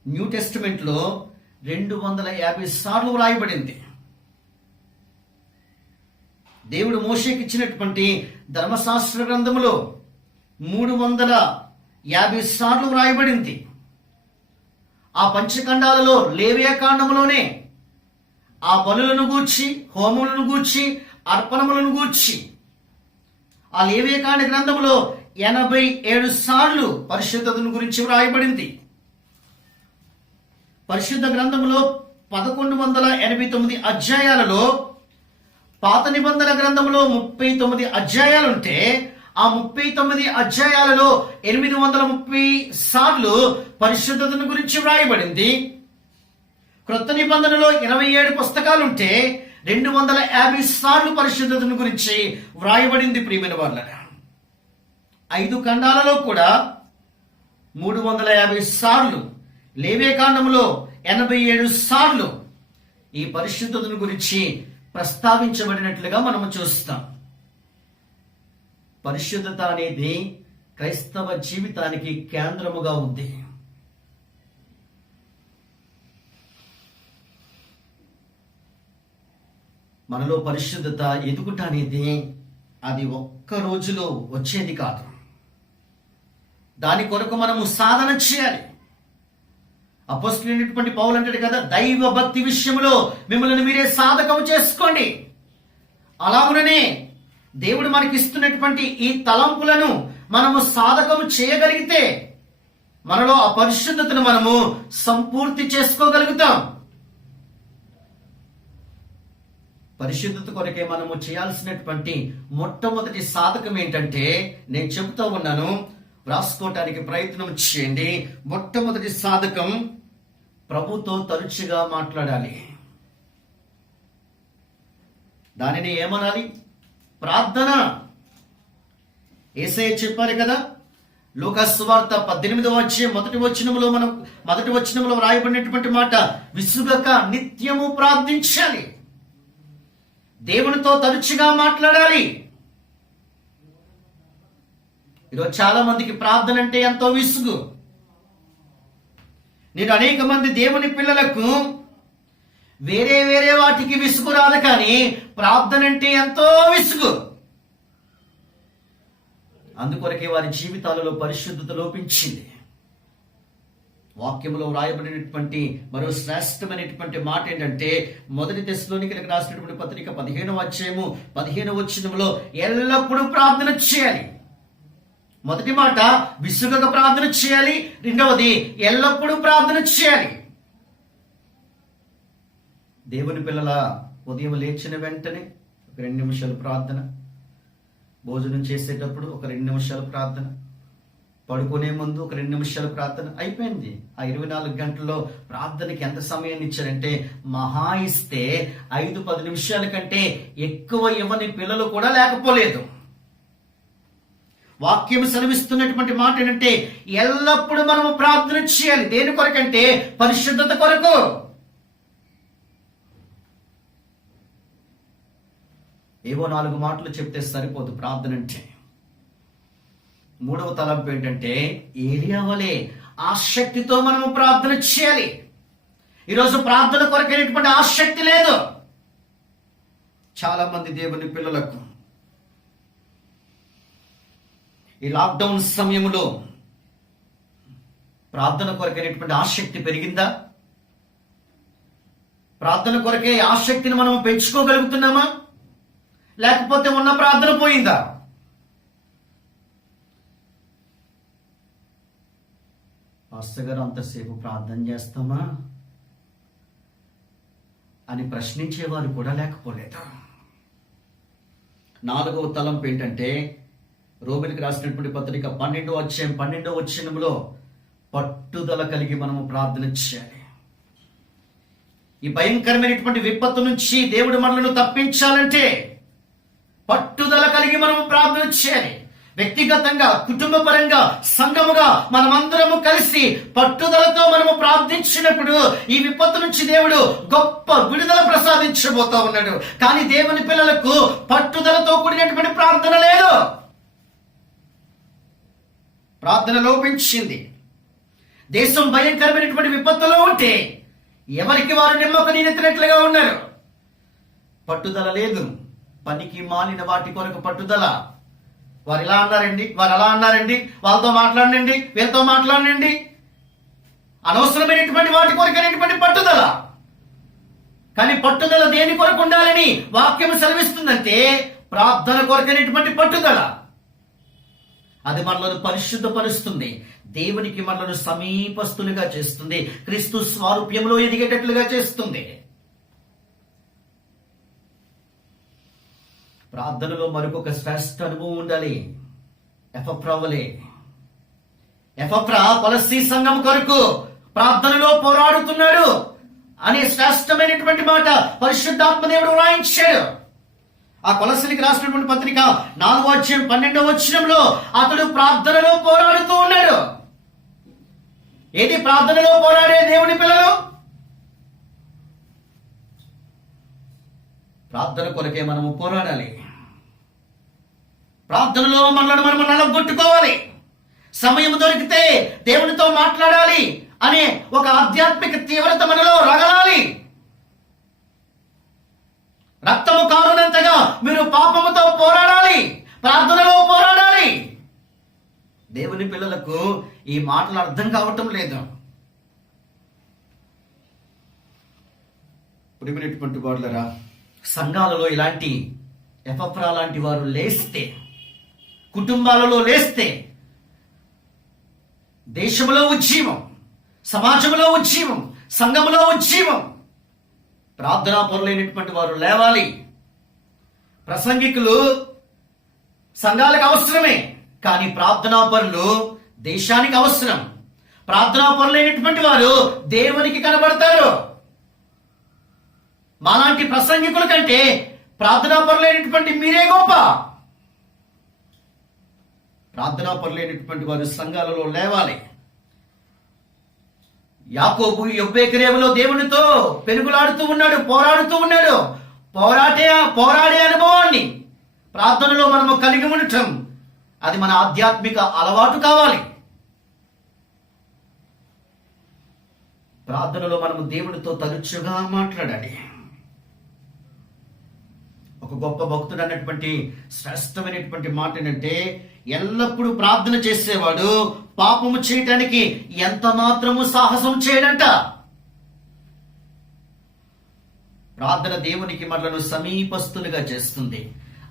న్యూ టెస్టిమెంట్ లో 250 సార్లు వ్రాయబడింది. దేవుడు మోషేకి ఇచ్చినటువంటి ధర్మశాస్త్ర గ్రంథములో 350 సార్లు వ్రాయబడింది. ఆ పంచఖండాలలో లేవియా కాండములోనే ఆ బలులను గూర్చి, హోమములను గూర్చి, అర్పణములను గూర్చి ఆ లేవియా కాండ గ్రంథములో 87 సార్లు పరిశుద్ధతను గురించి వ్రాయబడింది. పరిశుద్ధ గ్రంథములో 1189 అధ్యాయాలలో, పాత నిబంధన గ్రంథములో 39 అధ్యాయాలుంటే ఆ 39 అధ్యాయాలలో 830 సార్లు పరిశుద్ధతను గురించి వ్రాయబడింది. క్రొత్త నిబంధనలో 27 పుస్తకాలుంటే 250 సార్లు పరిశుద్ధతను గురించి వ్రాయబడింది. ప్రియమైన వాళ్ళ 5 ఖండాలలో కూడా 350 సార్లు, లేవియా కాండములో 87 సార్లు ఈ పరిశుద్ధతను గురించి ప్రస్తావించబడినట్లుగా మనము చూస్తాం. పరిశుద్ధత అనేది క్రైస్తవ జీవితానికి కేంద్రముగా ఉంది. మనలో పరిశుద్ధత ఎదుగుట అనేది అది ఒక్క రోజులో వచ్చేది కాదు. దాని కొరకు మనము సాధన చేయాలి. అపోస్తలుడైనటువంటి పౌలు అంటాడు కదా, దైవ భక్తి విషయంలో మిమ్మల్ని మీరే సాధకం చేసుకోండి. అలాగుననే దేవుడు మనకి ఇస్తున్నటువంటి ఈ తలంపులను మనము సాధకం చేయగలిగితే మనలో ఆ పరిశుద్ధతను మనము సంపూర్తి చేసుకోగలుగుతాం. పరిశుద్ధత కొరకే మనము చేయాల్సినటువంటి మొట్టమొదటి సాధకం ఏంటంటే, నేను చెబుతా ఉన్నాను, రాసుకోవటానికి ప్రయత్నం చేయండి. మొట్టమొదటి సాధకం, ప్రభుతో తరచుగా మాట్లాడాలి. దానిని ఏమనాలి? ప్రార్థన. యేసయ్య చెప్పారు కదా, లూకాసు సువార్త 18వ అధ్యాయం మొదటి వచనంలో వ్రాయబడినటువంటి మాట, విసుగక నిత్యము ప్రార్థించాలి. దేవునితో తరచుగా మాట్లాడాలి. ఈరోజు చాలా మందికి ప్రార్థన అంటే ఎంతో విసుగు. నేను అనేక మంది దేవుని పిల్లలకు వేరే వాటికి విసుగు రాదు, కానీ ప్రార్థన అంటే ఎంతో విసుగు. అందుకొరకే వారి జీవితాలలో పరిశుద్ధత లోపించింది. వాక్యంలో వ్రాయబడినటువంటి మరో శ్రేష్టమైనటువంటి మాట ఏంటంటే, మొదటి తెస్సలోనికీయులకు రాసినటువంటి పత్రిక 15వ అధ్యాయము 15వ వచనంలో ఎల్లప్పుడూ ప్రార్థన చేయాలి. మొదటి మాట విసుగక ప్రార్థన చేయాలి, రెండవది ఎల్లప్పుడూ ప్రార్థన చేయాలి. దేవుని పిల్లల ఉదయం లేచిన వెంటనే ఒక 2 నిమిషాలు ప్రార్థన, భోజనం చేసేటప్పుడు ఒక 2 నిమిషాలు ప్రార్థన, పడుకునే ముందు ఒక 2 నిమిషాలు ప్రార్థన, అయిపోయింది. ఆ 24 గంటల్లో ప్రార్థనకి ఎంత సమయాన్ని ఇచ్చారంటే, మహా ఇస్తే 5-10 నిమిషాల కంటే ఎక్కువ ఇవ్వని పిల్లలు కూడా లేకపోలేదు. వాక్యం సెలవిస్తున్నటువంటి మాట ఏంటంటే, ఎల్లప్పుడూ మనము ప్రార్థన చేయాలి. దేని కొరకంటే పరిశుద్ధత కొరకు. ఏవో 4 మాటలు చెప్తే సరిపోదు ప్రార్థన అంటే. 3వ తలంపు ఏంటంటే, ఏలియా వలె ఆసక్తితో మనము ప్రార్థన చేయాలి. ఈరోజు ప్రార్థన కొరకైనటువంటి ఆసక్తి లేదు చాలా మంది దేవుని పిల్లలకు. ఈ లాక్డౌన్ సమయంలో ప్రార్థన కొరకైనటువంటి ఆసక్తి పెరిగిందా? ప్రార్థన కొరకే ఆసక్తిని మనం పెంచుకోగలుగుతున్నామా? లేకపోతే ఉన్న ప్రార్థన పోయిందా? పాస్టర్ గారు అంతసేపు ప్రార్థన చేస్తామా అని ప్రశ్నించేవారు కూడా లేకపోలేదు. 4వ తలంపు ఏంటంటే, రోమిలికి రాసినటువంటి పత్రిక 12వ అధ్యాయం 12వ వచనంలో పట్టుదల కలిగి మనము ప్రార్థన చేయాలి. ఈ భయంకరమైనటువంటి విపత్తు నుంచి దేవుడు మనలను తప్పించాలంటే పట్టుదల కలిగి మనము ప్రార్థన చేయాలి. వ్యక్తిగతంగా, కుటుంబ పరంగా, సంఘముగా మనమందరము కలిసి పట్టుదలతో మనము ప్రార్థించినప్పుడు ఈ విపత్తు నుంచి దేవుడు గొప్ప విడుదల ప్రసాదించబోతా ఉన్నాడు. కానీ దేవుని పిల్లలకు పట్టుదలతో కూడినటువంటి ప్రార్థన లేదు. ప్రార్థన లోపించింది. దేశం భయంకరమైనటువంటి విపత్తులో ఉంటే ఎవరికి వారు నిమ్మకు నీరెత్తినట్లుగా ఉన్నారు. పట్టుదల లేదు. పనికి మాలిన వాటి కొరకు పట్టుదల. వారు ఇలా అన్నారండి, వారు అలా అన్నారండి, వాళ్ళతో మాట్లాడండి, వీళ్ళతో మాట్లాడండి, అనవసరమైనటువంటి వాటి కొరకైనటువంటి పట్టుదల. కానీ పట్టుదల దేని కొరకు ఉండాలని వాక్యం సెలవిస్తుందంటే, ప్రార్థన కొరకైనటువంటి పట్టుదల. అది మనలను పరిశుద్ధపరుస్తుంది. దేవునికి మనలను సమీపస్తులుగా చేస్తుంది. క్రీస్తు స్వారూప్యంలో ఎదిగేటట్లుగా చేస్తుంది. ప్రార్థనలో మరొక శ్రేష్ఠ అనుభవం ఉండాలి. ఎపఫ్రావలే. ఎపఫ్రా కొలస్సీ సంఘం కొరకు ప్రార్థనలో పోరాడుతున్నాడు అనే శ్రేష్టమైనటువంటి మాట పరిశుద్ధాత్మ దేవుడు వ్రాయించాడు. ఆ కొలస్సీలకు రాసినటువంటి పత్రిక 4వ అధ్యాయం 12వ వచనంలో అతడు ప్రార్థనలో పోరాడుతూ ఉన్నాడు. ఏది ప్రార్థనలో పోరాడే దేవుని పిల్లలు? ప్రార్థన కొరకే మనము పోరాడాలి. ప్రార్థనలో మనల్ని మనము నలగొట్టుకోవాలి. సమయం దొరికితే దేవునితో మాట్లాడాలి అనే ఒక ఆధ్యాత్మిక తీవ్రత మనలో రగలాలి. రక్తము కారునంతగా మీరు పాపముతో పోరాడాలి, ప్రార్థనలో పోరాడాలి. దేవుని పిల్లలకు ఈ మాటలు అర్థం కావటం లేదు. ప్రియమైనటువంటి వారులారా, సంఘాలలో ఇలాంటి ఎపఫ్రా లాంటి వారు లేస్తే, కుటుంబాలలో లేస్తే దేశంలో ఉజ్జీవం, సమాజంలో ఉజ్జీవం, సంఘములో ఉజ్జీవం. ప్రార్థనా పరులైనటువంటి వారు లేవాలి. ప్రసంగికులు సంఘాలకు అవసరమే, కానీ ప్రార్థనా పరులు దేశానికి అవసరం. ప్రార్థనా పరులైనటువంటి వారు దేవునికి కనబడతారు. మాలాంటి ప్రసంగికుల కంటే ప్రార్థనా పరులైనటువంటి మీరే గొప్ప. ప్రార్థనా పరులైనటువంటి వారు సంఘాలలో లేవాలి. యాకోబు యొబ్బేకరేములో దేవునితో పెనుగులాడుతూ ఉన్నాడు, పోరాడుతూ ఉన్నాడు. పోరాడే అనుభవాన్ని ప్రార్థనలో మనము కలిగి ఉండటం, అది మన ఆధ్యాత్మిక అలవాటు కావాలి. ప్రార్థనలో మనము దేవునితో తరచుగా మాట్లాడాలి. ఒక గొప్ప భక్తుడు అన్నటువంటి శ్రేష్టమైనటువంటి మాట ఏంటంటే, ఎల్లప్పుడూ ప్రార్థన చేసేవాడు పాపము చేయటానికి ఎంత మాత్రము సాహసం చేయడంట. ప్రార్థన దేవునికి మనలను సమీపస్తులుగా చేస్తుంది.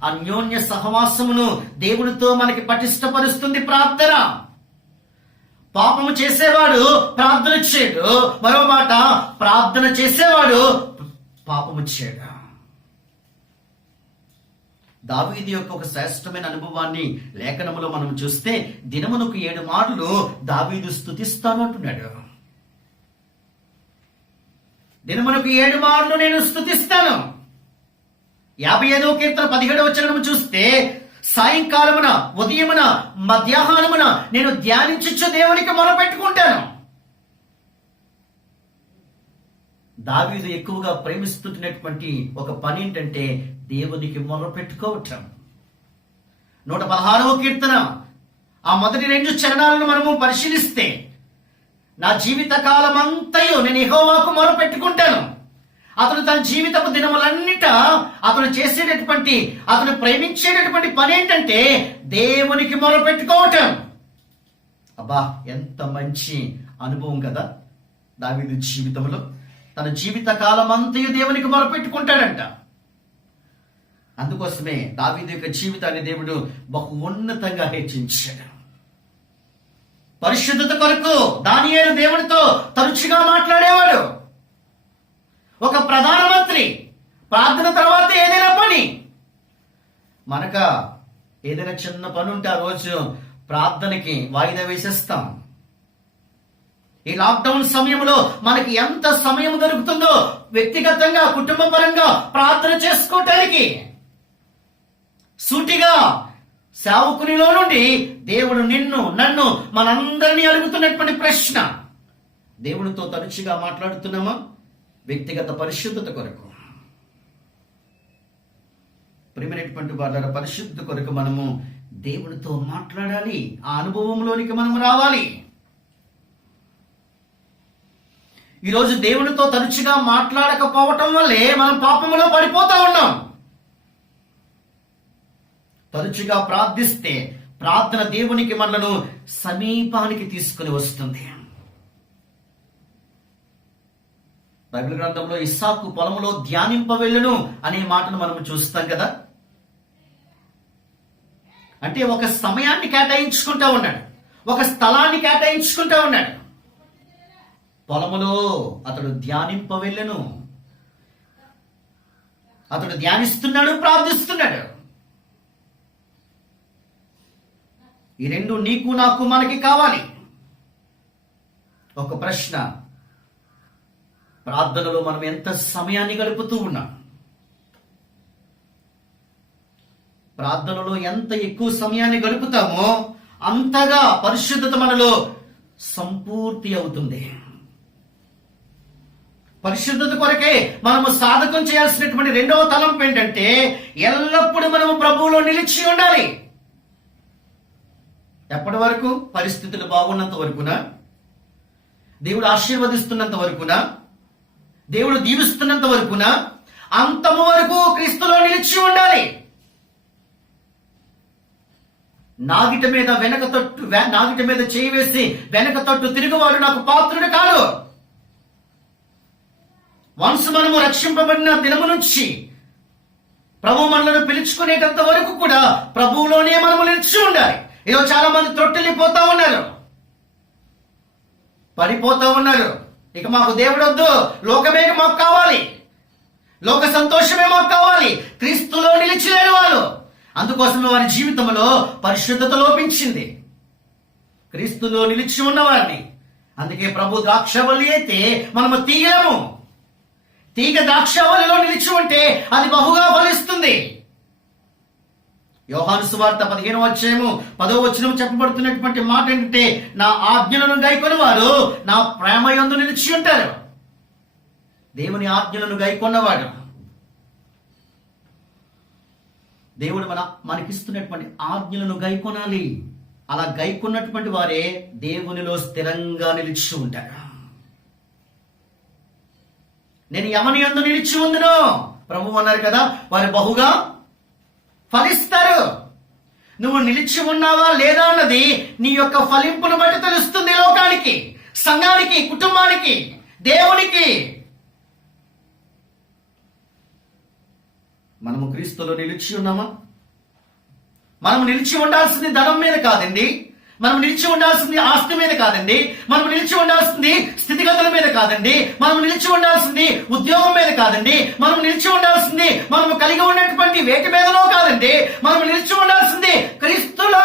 అన్యోన్య సహవాసమును దేవునితో మనకి పటిష్టపరుస్తుంది ప్రార్థన. పాపము చేసేవాడు ప్రార్థన చేయడు. మరో మాట, ప్రార్థన చేసేవాడు పాపము చేయడు. దావీదు యొక్క ఒక శ్రేష్టమైన అనుభవాన్ని లేఖనములో మనం చూస్తే, దినమునకు 7 మార్లు దావీదు స్తుతిస్తాను అంటున్నాడు. దినమునకు 7 మార్లు నేను స్తుతిస్తాను. 55వ కీర్తన 17వ వచనం చూస్తే, సాయంకాలమున, ఉదయమున, మధ్యాహ్నమున నేను ధ్యానించు దేవునికి మొరపెట్టుకుంటాను. దావీదు ఎక్కువగా ప్రేమిస్తున్నటువంటి ఒక పని ఏంటంటే దేవునికి మొరపెట్టుకోవటం. 116వ కీర్తన ఆ మొదటి 2 చరణాలను మనము పరిశీలిస్తే, నా జీవిత కాలం అంతయు నేను యెహోవాకు మొరపెట్టుకుంటాను. అతను తన జీవితపు దినములన్నిట అతను చేసేటటువంటి, అతను ప్రేమించేటటువంటి పని ఏంటంటే దేవునికి మొరపెట్టుకోవటం. అబ్బా, ఎంత మంచి అనుభవం కదా దావీదు జీవితంలో. తన జీవిత కాలం అంతయు దేవునికి మొరపెట్టుకుంటాడంట. అందుకోసమే దావీదు యొక్క జీవితాన్ని దేవుడు బహు ఉన్నతంగా హెచ్చించాడు. పరిశుద్ధత కొరకు దానియేలు దేవునితో తరచుగా మాట్లాడేవాడు. ఒక ప్రధానమంత్రి ప్రార్థన తర్వాత ఏదైనా పని, మనక ఏదైనా చిన్న పని ఉంటే ఆ రోజు ప్రార్థనకి వాయిదా వేసేస్తాం. ఈ లాక్డౌన్ సమయంలో మనకి ఎంత సమయం దొరుకుతుందో వ్యక్తిగతంగా, కుటుంబ పరంగా ప్రార్థన చేసుకోవటానికి. సూటిగా సేవకునిలో నుండి దేవుడు నిన్ను, నన్ను, మనందరినీ అడుగుతున్నటువంటి ప్రశ్న, దేవుడితో తరచుగా మాట్లాడుతున్నామా? వ్యక్తిగత పరిశుద్ధత కొరకు, ప్రియమైనటువంటి వాళ్ళ పరిశుద్ధత కొరకు మనము దేవుడితో మాట్లాడాలి. ఆ అనుభవంలోనికి మనం రావాలి. ఈరోజు దేవునితో తరచుగా మాట్లాడకపోవటం వల్లే మనం పాపములో పడిపోతా ఉన్నాం. తరచుగా ప్రార్థిస్తే ప్రార్థన దేవునికి మనలను సమీపానికి తీసుకుని వస్తుంది. బైబిల్ గ్రంథంలో ఇస్సాకు పొలములో ధ్యానింపవెళ్ళును అనే మాటను మనం చూస్తాం కదా. అంటే ఒక సమయాన్ని కేటాయించుకుంటా ఉన్నాడు, ఒక స్థలాన్ని కేటాయించుకుంటా ఉన్నాడు. పొలములో అతడు ధ్యానింపవెళ్ళును. అతడు ధ్యానిస్తున్నాడు, ప్రార్థిస్తున్నాడు. ఈ 2 నీకు, నాకు, మనకి కావాలి. ఒక ప్రశ్న, ప్రార్థనలో మనం ఎంత సమయాన్ని గడుపుతూ ఉన్నాం? ప్రార్థనలో ఎంత ఎక్కువ సమయాన్ని గడుపుతామో అంతగా పరిశుద్ధత మనలో సంపూర్తి అవుతుంది. పరిశుద్ధత కొరకే మనము సాధకం చేయాల్సినటువంటి 2వ తలంపు ఏంటంటే, ఎల్లప్పుడూ మనము ప్రభువులో నిలిచి ఉండాలి. ఎప్పటి వరకు? పరిస్థితులు బాగున్నంత వరకునా? దేవుడు ఆశీర్వదిస్తున్నంత వరకునా? దేవుడు దీవిస్తున్నంత వరకునా? అంతము వరకు క్రీస్తులో నిలిచి ఉండాలి. నాగిట మీద వెనక తట్టు, నాగిట మీద చేయి వేసి వెనక తట్టు తిరుగువాడు నాకు పాత్రుడు కాదు. వన్స్ మనము రక్షింపబడిన దినము నుంచి ప్రభు మనలను పిలుచుకునేటంత వరకు కూడా ప్రభువులోనే మనము నిలిచి ఉండాలి. ఈరోజు చాలా మంది త్రొట్టెళ్ళిపోతా ఉన్నారు, పడిపోతా ఉన్నారు. ఇక మాకు దేవుడు వద్దు, లోకమే మాకు కావాలి, లోక సంతోషమే మాకు కావాలి. క్రీస్తులో నిలిచిలేని వాళ్ళు. అందుకోసమే వారి జీవితంలో పరిశుద్ధత లోపించింది. క్రీస్తులో నిలిచి ఉన్నవారిని, అందుకే ప్రభు ద్రాక్షవల్లి అయితే మనము తీయము. తీగ ద్రాక్షవల్లిలో నిలిచి ఉంటే అది బహుగా ఫలిస్తుంది. యోహాను సువార్త 15వ అధ్యాయము 10వ వచనం చెప్పబడుతున్నటువంటి మాట ఏంటంటే, నా ఆజ్ఞలను గైకొని వారు నా ప్రేమ యందు నిలిచి ఉంటారు. దేవుని ఆజ్ఞలను గైకొన్నవాడు, దేవుడు మనకిస్తున్నటువంటి ఆజ్ఞలను గైకొనాలి. అలా గైకొన్నటువంటి వారే దేవునిలో స్థిరంగా నిలిచి ఉంటారు. నేను ఎవని యందు నిలిచి ఉందునో ప్రభువు అన్నారు కదా, వారు బహుగా ఫలిస్తారు. నువ్వు నిలిచి ఉన్నావా లేదా అన్నది నీ యొక్క ఫలింపును బట్టి తెలుస్తుంది. లోకానికి, సంఘానికి, కుటుంబానికి, దేవునికి. మనము క్రీస్తులో నిలిచి ఉన్నామా? మనం నిలిచి ఉండాల్సింది ధనం మీద కాదండి, మనం నిలిచి ఉండాల్సింది ఆస్తి మీద కాదండి, మనం నిలిచి ఉండాల్సింది స్థితిగతుల మీద కాదండి, మనం నిలిచి ఉండాల్సింది ఉద్యోగం మీద కాదండి, మనం నిలిచి ఉండాల్సింది మనము కలిగి ఉన్నటువంటి వేటి మీదనో కాదండి, మనం నిలిచి ఉండాల్సింది క్రీస్తులో.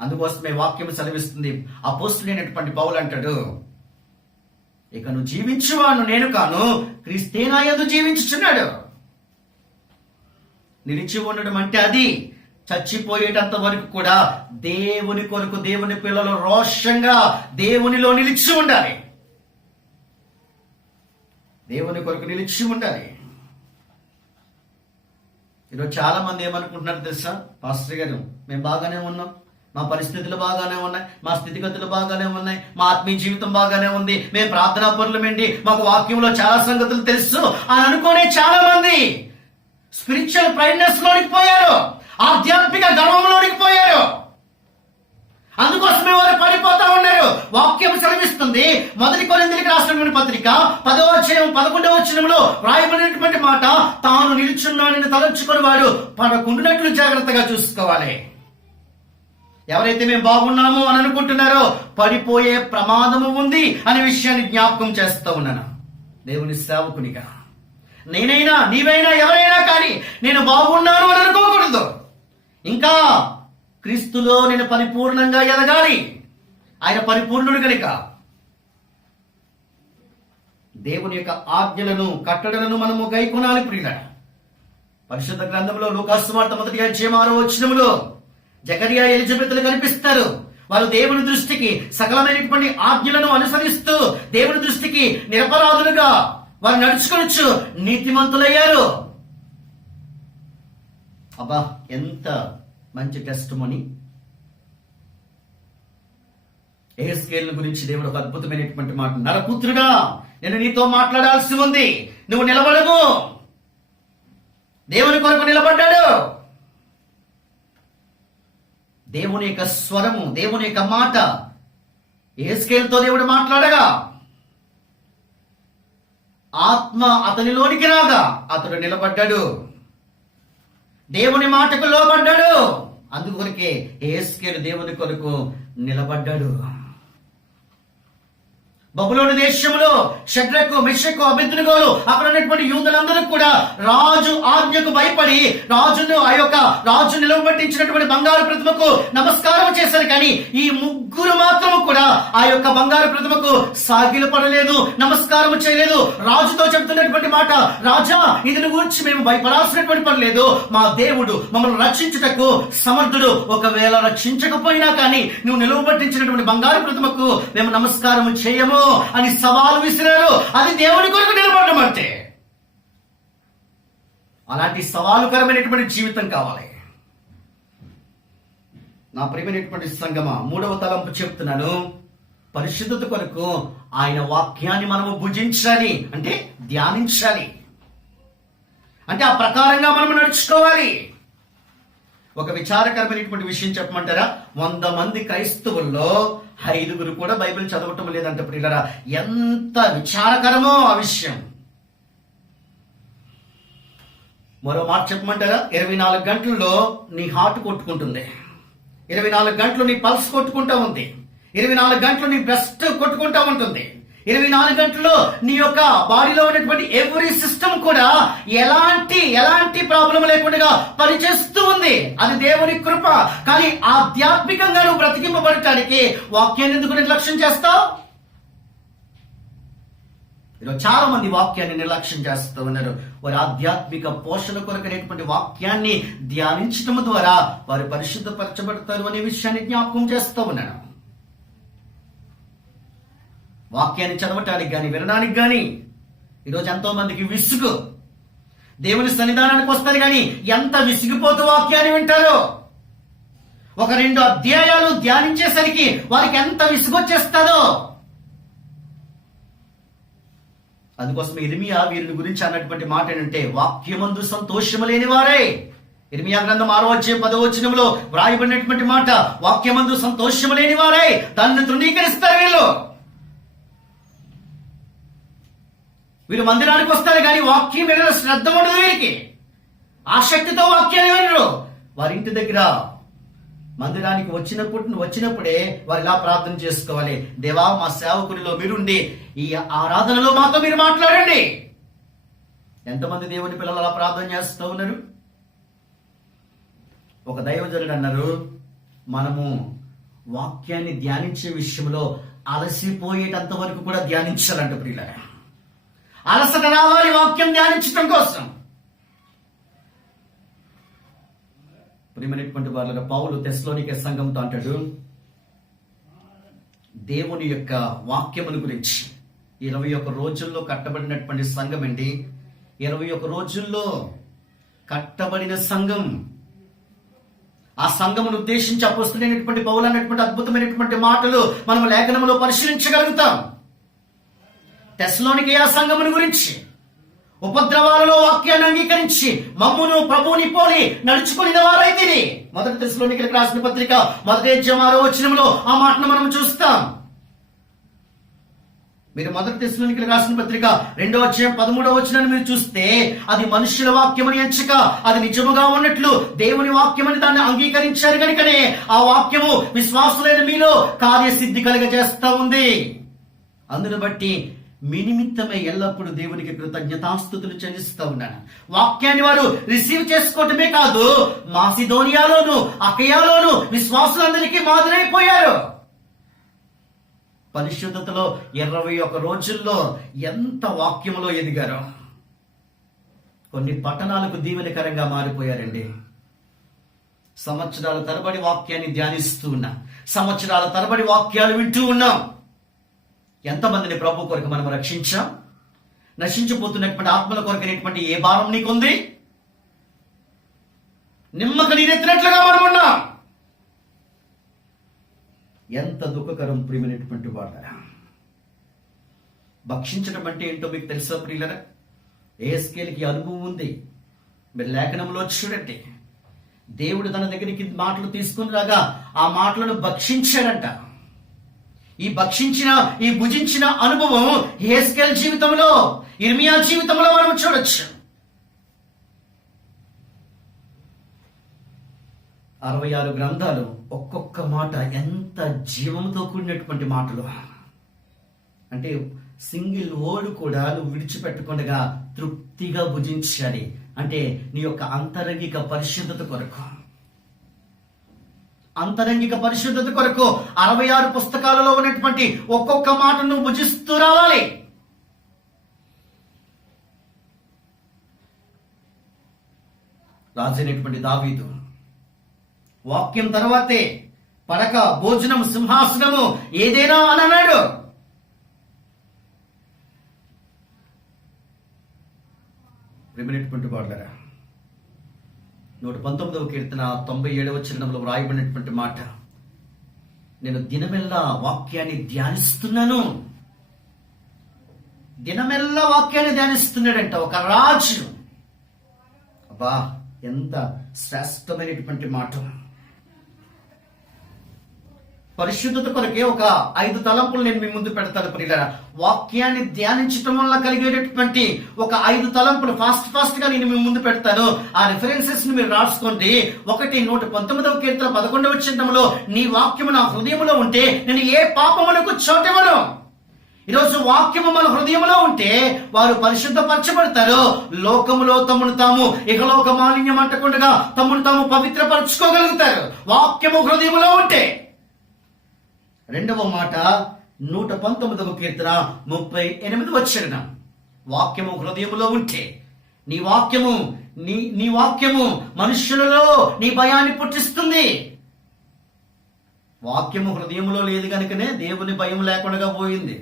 అందుకోసమే వాక్యం సెలవిస్తుంది. అపోస్తలుడైనటువంటి పౌలు అంటాడు, ఇక నువ్వు జీవించువాను నేను కాను, క్రీస్తే నా యందు జీవించుచున్నాడు. నిలిచి ఉండడం అంటే అది చచ్చిపోయేటంత వరకు కూడా దేవుని కొరకు, దేవుని పిల్లలు రోషంగా దేవునిలో నిలిచి ఉండాలి. దేవుని కొరకు నిలిచి ఉండాలి. ఈరోజు చాలా మంది ఏమనుకుంటున్నారు తెలుసా? పాస్టర్ గారు, మేము బాగానే ఉన్నాం, మా పరిస్థితులు బాగానే ఉన్నాయి, మా స్థితిగతులు బాగానే ఉన్నాయి, మా ఆత్మీయ జీవితం బాగానే ఉంది, మేము ప్రార్థనా పరులమేంటి, మాకు వాక్యంలో చాలా సంగతులు తెలుసు అని అనుకునే చాలా మంది స్పిరిచువల్ ప్రైడ్నెస్ లోనికి పోయారు, ఆధ్యాత్మిక గర్వంలోనికి పోయారు. అందుకోసమే వారు పడిపోతా ఉన్నారు. వాక్యం సెలవిస్తుంది, 1 కొరింథీయులకు రాసినటువంటి పత్రిక 10వ అధ్యాయం 11వ వచనంలో రాయబడినటువంటి మాట, తాను నిల్చున్నానని తలంచుకుని వాడు పడకుండానట్లు జాగ్రత్తగా చూసుకోవాలి. ఎవరైతే మేము బాగున్నాము అని అనుకుంటున్నారో పడిపోయే ప్రమాదము ఉంది అనే విషయాన్ని జ్ఞాపకం చేస్తూ ఉన్నాను. దేవుని సేవకునిగా నేనైనా, నీవైనా, ఎవరైనా కానీ నేను బాగున్నాను అని అనుకోకూడదు. ఇంకా క్రీస్తులో నేను పరిపూర్ణంగా ఎదగాలి. ఆయన పరిపూర్ణుడు కనుక దేవుని యొక్క ఆజ్ఞలను, కట్టడలను మనము గైకొనాలి. ప్రియులారా, పరిశుద్ధ గ్రంథంలో లూకాసు సువార్త 1వ అధ్యాయం 6వ వచనంలో జకరియా, ఎలిజబెతులు కనిపిస్తారు. వారు దేవుని దృష్టికి సకలమైనటువంటి ఆజ్ఞలను అనుసరిస్తూ దేవుని దృష్టికి నిరపరాధులుగా వారు నడుచుకొనొచ్చు నీతిమంతులయ్యారు. అబ్బా, ఎంత మంచి టెస్టిమనీ. యెహెజ్కేలు గురించి దేవుడు ఒక అద్భుతమైనటువంటి మాట, నరపుత్రుడా నేను నీతో మాట్లాడాల్సి ఉంది, నువ్వు నిలబడము. దేవుని కొరకు నిలబడ్డాడు. దేవుని యొక్క స్వరము, దేవుని యొక్క మాట యెహెజ్కేలుతో దేవుడు మాట్లాడగా ఆత్మ అతనిలోనికి రాగా అతడు నిలబడ్డాడు, దేవుని మాటకు లోబడ్డాడు. అందుకొరకే యెహెజ్కేలు దేవుని కొరకు నిలబడ్డాడు. బబులోను దేశంలో షడ్రకు, మెషకు, అబేద్నెగోలు అక్కడ ఉన్నటువంటి యూదులందరూ కూడా రాజు ఆజ్ఞకు భయపడి రాజు నిలవబెట్టించినటువంటి బంగారు ప్రతిమకు నమస్కారం చేశారు. కానీ ఈ ముగ్గురు మాత్రం కూడా ఆ యొక్క బంగారు ప్రతిమకు సాగిలపడలేదు, నమస్కారం చేయలేదు. రాజుతో చెప్తున్నటువంటి మాట, రాజా ఇది గురించి మేము భయపడాల్సినటువంటి పని లేదు, మా దేవుడు మమ్మల్ని రక్షించుటకు సమర్థుడు. ఒకవేళ రక్షించకపోయినా కానీ నువ్వు నిలవబెట్టించినటువంటి బంగారు ప్రతిమకు మేము నమస్కారం చేయము అని సవాలు విసిరారు. అది దేవుని కొరకు నిలబడడం అంటే. అలాంటి సవాలుకరమైనటువంటి జీవితం కావాలి. నా ప్రియమైనటువంటి సంగమా, 3వ తలంపు చెప్తున్నాను, పరిశుద్ధత కొరకు ఆయన వాక్యాన్ని మనము భుజించాలి, అంటే ధ్యానించాలి, అంటే ఆ ప్రకారంగా మనం నడుచుకోవాలి. ఒక విచారకరమైనటువంటి విషయం చెప్పమంటారా? 100 మంది క్రైస్తవుల్లో 5గురు కూడా బైబిల్ చదవటం లేదంట. ప్రియులారా, ఎంత విచారకరమో ఆ విషయం. మరో మాట చెప్పమంటారా? 24 గంటల్లో నీ హార్ట్ కొట్టుకుంటుంది, 24 గంటలు నీ పల్స్ కొట్టుకుంటా ఉంది, 24 గంటలు నీ బ్రెస్ట్ కొట్టుకుంటా ఉంటుంది, 24 గంటల్లో నీ యొక్క బాడీలో ఉన్నటువంటి ఎవ్రీ సిస్టమ్ కూడా ఎలాంటి ప్రాబ్లం లేకుండా పనిచేస్తూ ఉంది. అది దేవుని కృప. కానీ ఆధ్యాత్మికంగా నువ్వు బ్రతికింపబడటానికి వాక్యాన్ని ఎందుకు నిర్లక్ష్యం చేస్తావు? ఈరోజు చాలా మంది వాక్యాన్ని నిర్లక్ష్యం చేస్తూ ఉన్నారు. వారి ఆధ్యాత్మిక పోషణ కొరకైనటువంటి వాక్యాన్ని ధ్యానించడం ద్వారా వారు పరిశుద్ధపరచబడతారు అనే విషయాన్ని జ్ఞాపకం చేస్తూ ఉన్నాను. వాక్యాన్ని చదవటానికి కానీ, వినడానికి కానీ ఈరోజు ఎంతో మందికి విసుగు. దేవుని సన్నిధానానికి వస్తారు కానీ ఎంత విసిగిపోతూ వాక్యాన్ని వింటారో. 1-2 అధ్యాయాలు ధ్యానించేసరికి వారికి ఎంత విసుగొచ్చేస్తుందో. అందుకోసం ఇర్మియా వీరిని గురించి అన్నటువంటి మాట ఏంటంటే, వాక్యమందు సంతోషము లేని వారే ఇర్మియా గ్రంథం 6:10 వ్రాయబడినటువంటి మాట, వాక్యమందు సంతోషము లేని వారై దాన్ని తృణీకరిస్తారు. వీళ్ళు మందిరానికి వస్తారు కానీ వాక్యం మీద శ్రద్ధ ఉండదు. వీరికి ఆసక్తితో వాక్యాన్ని వినరు. వారి ఇంటి దగ్గర మందిరానికి వచ్చినప్పుడే వారు ఇలా ప్రార్థన చేసుకోవాలి, దేవా మా సేవకునిలో మీరుండి ఈ ఆరాధనలో మాతో మీరు మాట్లాడండి. ఎంతమంది దేవుని పిల్లలు అలా ప్రార్థన చేస్తూ ఉన్నారు? ఒక దైవజనుడు అన్నారు, మనము వాక్యాన్ని ధ్యానించే విషయంలో అలసిపోయేటంత వరకు కూడా ధ్యానించాలంట ప్రియులారా. అలసట రావాలి వాక్యం ధ్యానించడం కోసం. ప్రియమైనటువంటి వాళ్ళ పౌలు తెస్సలోనికే సంఘంతో అంటాడు, దేవుని యొక్క వాక్యముల గురించి 21 రోజుల్లో కట్టబడినటువంటి సంఘం అండి. 21 రోజుల్లో కట్టబడిన సంఘం. ఆ సంఘమును ఉద్దేశించి అపోస్తలుడైనటువంటి పౌలు అన్నటువంటి అద్భుతమైనటువంటి మాటలు మనం లేఖనములో పరిశీలించగలుగుతాం. తెస్సలోనికే ఆ సంఘమును గురించి, ఉపద్రవాలలో వాక్యాన్ని అంగీకరించి మమ్మును ప్రభువుని పోలి నడుచుకుని వారైతే. 1 తెస్సలోనికీయులకు రాసిన పత్రిక 1:6 ఆ మాటను మనం చూస్తాం. మీరు 1 తెస్సలోనికీయులకు రాసిన పత్రిక 2:13 మీరు చూస్తే, అది మనుషుల వాక్యమని ఎంచక అది నిజముగా ఉన్నట్లు దేవుని వాక్యమని దాన్ని అంగీకరించారు కనుకనే ఆ వాక్యము విశ్వాసులైన మీలో కార్యసిద్ధి కలుగజేస్తా ఉంది. అందును బట్టి మీ నిమిత్తమే ఎల్లప్పుడూ దేవునికి కృతజ్ఞతాస్తుతులు చెల్లిస్తూ ఉన్నాను. వాక్యాన్ని వారు రిసీవ్ చేసుకోవటమే కాదు, మాసిదోనియాలోను అకయాలోను విశ్వాసులందరికీ మాదిరైపోయారు. పరిశుద్ధతలో 21 రోజుల్లో ఎంత వాక్యములో ఎదిగారో. కొన్ని పట్టణాలకు దీవెనకరంగా మారిపోయారండి. సంవత్సరాల తరబడి వాక్యాన్ని ధ్యానిస్తూ ఉన్నాం, సంవత్సరాల తరబడి వాక్యాలు వింటూ ఉన్నాం. ఎంతమందిని ప్రభు కొరకు మనం రక్షించాం? నశించిపోతున్నటువంటి ఆత్మల కొరకైనటువంటి ఏ భారం నీకుంది? నిమ్మక నీరెత్తినట్లుగా మనం ఉన్నాం. ఎంత దుఃఖకరం ప్రియమైనటువంటి వాళ్ళ. భక్షించడం అంటే ఏంటో మీకు తెలుసా ప్రియులరా? యెహెజ్కేలుకి అనుభవం ఉంది. మీరు లేఖనంలో చూడండి, దేవుడు తన దగ్గరికి మాటలు తీసుకుని రాగా ఆ మాటలను భక్షించాడంట. ఈ భుజించిన అనుభవం యెహెజ్కేలు జీవితంలో, ఇర్మియా జీవితంలో మనం చూడొచ్చు. 66 గ్రంథాలు, ఒక్కొక్క మాట ఎంత జీవంతో కూడినటువంటి మాటలు. అంటే సింగిల్ వర్డ్ కూడా నువ్వు విడిచిపెట్టకుండా తృప్తిగా భుజించాలి. అంటే నీ యొక్క అంతరంగిక పరిశుద్ధత కొరకు, అంతరంగిక పరిశుద్ధత కొరకు 66 పుస్తకాలలో ఉన్నటువంటి ఒక్కొక్క మాటను భుజిస్తూ రావాలి. రాజైనటువంటి దావీదు వాక్యం తర్వాతే పడక, భోజనం, సింహాసనము ఏదైనా అని అన్నాడు. ప్రియమైనటువంటి వాళ్ళరా, 119వ కీర్తన 97వ చరణంలో వ్రాయబడినటువంటి మాట, నేను దినమెల్లా వాక్యాన్ని ధ్యానిస్తున్నాను. దినమెల్లా వాక్యాన్ని ధ్యానిస్తున్నాడంట ఒక రాజు. అబ్బా, ఎంత శ్రేష్టమైనటువంటి మాట. పరిశుద్ధత కొరకే ఒక 5 తలంపులు నేను మీ ముందు పెడతాను ప్రియులారా. వాక్యాన్ని ధ్యానించటం వల్ల కలిగేటటువంటి ఒక 5 తలంపులు ఫాస్ట్ గా నేను మీ ముందు పెడతాను. ఆ రిఫరెన్సెస్ ని మీరు రాసుకోండి. 119వ కీర్తన 11వ చరణంలో, నీ వాక్యము నా హృదయంలో ఉంటే నేను ఏ పాపమునకు చోటివ్వను. ఈరోజు వాక్యము మన హృదయంలో ఉంటే వారు పరిశుద్ధపరచబడతారు. లోకములో తమను తాము ఇహలోక మాలిన్యం అంటకుండా తమను తాము పవిత్రపరచుకోగలుగుతారు వాక్యము హృదయంలో ఉంటే. రెండవ మాట 119వ కీర్తన 38వ చరణం, వాక్యము హృదయములో ఉంటే, నీ వాక్యము మనుష్యులలో నీ భయాన్ని పుట్టిస్తుంది. వాక్యము హృదయములో లేదు కనుకనే దేవుని భయం లేకుండా పోయింది.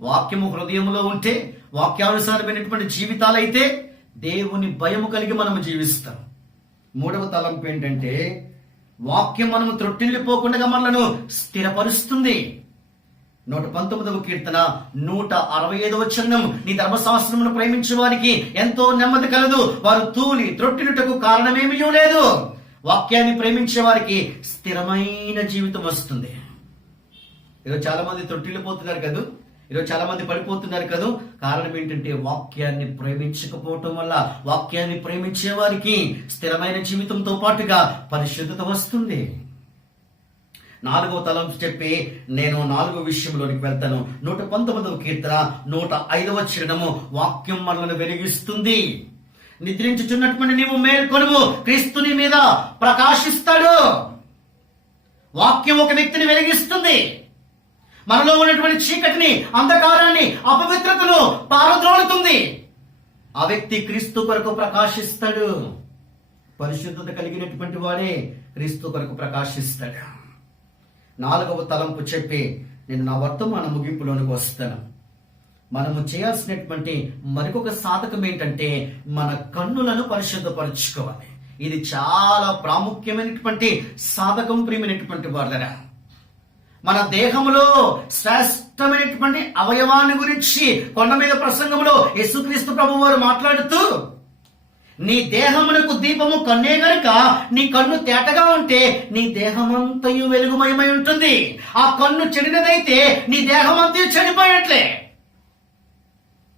వాక్యము హృదయములో ఉంటే, వాక్యానుసారమైనటువంటి జీవితాలైతే దేవుని భయము కలిగి మనము జీవిస్తాం. మూడవ తలంపు ఏంటంటే, వాక్యం మనము త్రొట్టిల్లిపోకుండా మనలను స్థిరపరుస్తుంది. 119వ కీర్తన 165వ వచనం, నీ ధర్మశాస్త్రమును ప్రేమించే వారికి ఎంతో నెమ్మది కలదు, వారు తూలి త్రొట్టినుటకు కారణమేమీ లేదు. వాక్యాన్ని ప్రేమించే వారికి స్థిరమైన జీవితం వస్తుంది. ఈరోజు చాలా మంది త్రొట్టిల్లిపోతున్నారు కదా, ఈరోజు చాలా మంది పడిపోతున్నారు కదా. కారణం ఏంటంటే వాక్యాన్ని ప్రేమించకపోవటం వల్ల. వాక్యాన్ని ప్రేమించే వారికి స్థిరమైన జీవితంతో పాటుగా పరిశుద్ధత వస్తుంది. 4వ తలంపు చెప్పి నేను 4వ విషయంలోనికి వెళ్తాను. 119వ కీర్తన 105వ వచనము, వాక్యం మనల్ని వెలిగిస్తుంది. నిద్రించుచున్నటువంటి నీవు మేల్కొనుము, క్రీస్తు నీ మీద ప్రకాశిస్తాడు. వాక్యం ఒక వ్యక్తిని వెలిగిస్తుంది. మనలో ఉన్నటువంటి చీకటిని, అంధకారాన్ని, అపవిత్రతను పారద్రోలుతుంది. ఆ వ్యక్తి క్రీస్తు కొరకు ప్రకాశిస్తాడు. పరిశుద్ధత కలిగినటువంటి వాడే క్రీస్తు కొరకు ప్రకాశిస్తాడు. 4వ తలంపు చెప్పి నేను నా వర్తమాన ముగింపులోనికి వస్తాను. మనము చేయాల్సినటువంటి మరొక సాధకం ఏంటంటే మన కన్నులను పరిశుద్ధపరచుకోవాలి. ఇది చాలా ప్రాముఖ్యమైనటువంటి సాధకం. ప్రియమైనటువంటి వాళ్ళరా, మన దేహంలో శ్రేష్టమైనటువంటి అవయవాన్ని గురించి కొండ మీద ప్రసంగంలో యేసుక్రీస్తు ప్రభు వారు మాట్లాడుతూ, నీ దేహమునకు దీపము కన్నే గనుక నీ కన్ను తేటగా ఉంటే నీ దేహమంతయు వెలుగుమయమై ఉంటుంది. ఆ కన్ను చెడినదైతే నీ దేహమంతయు చెడిపోయినట్లే.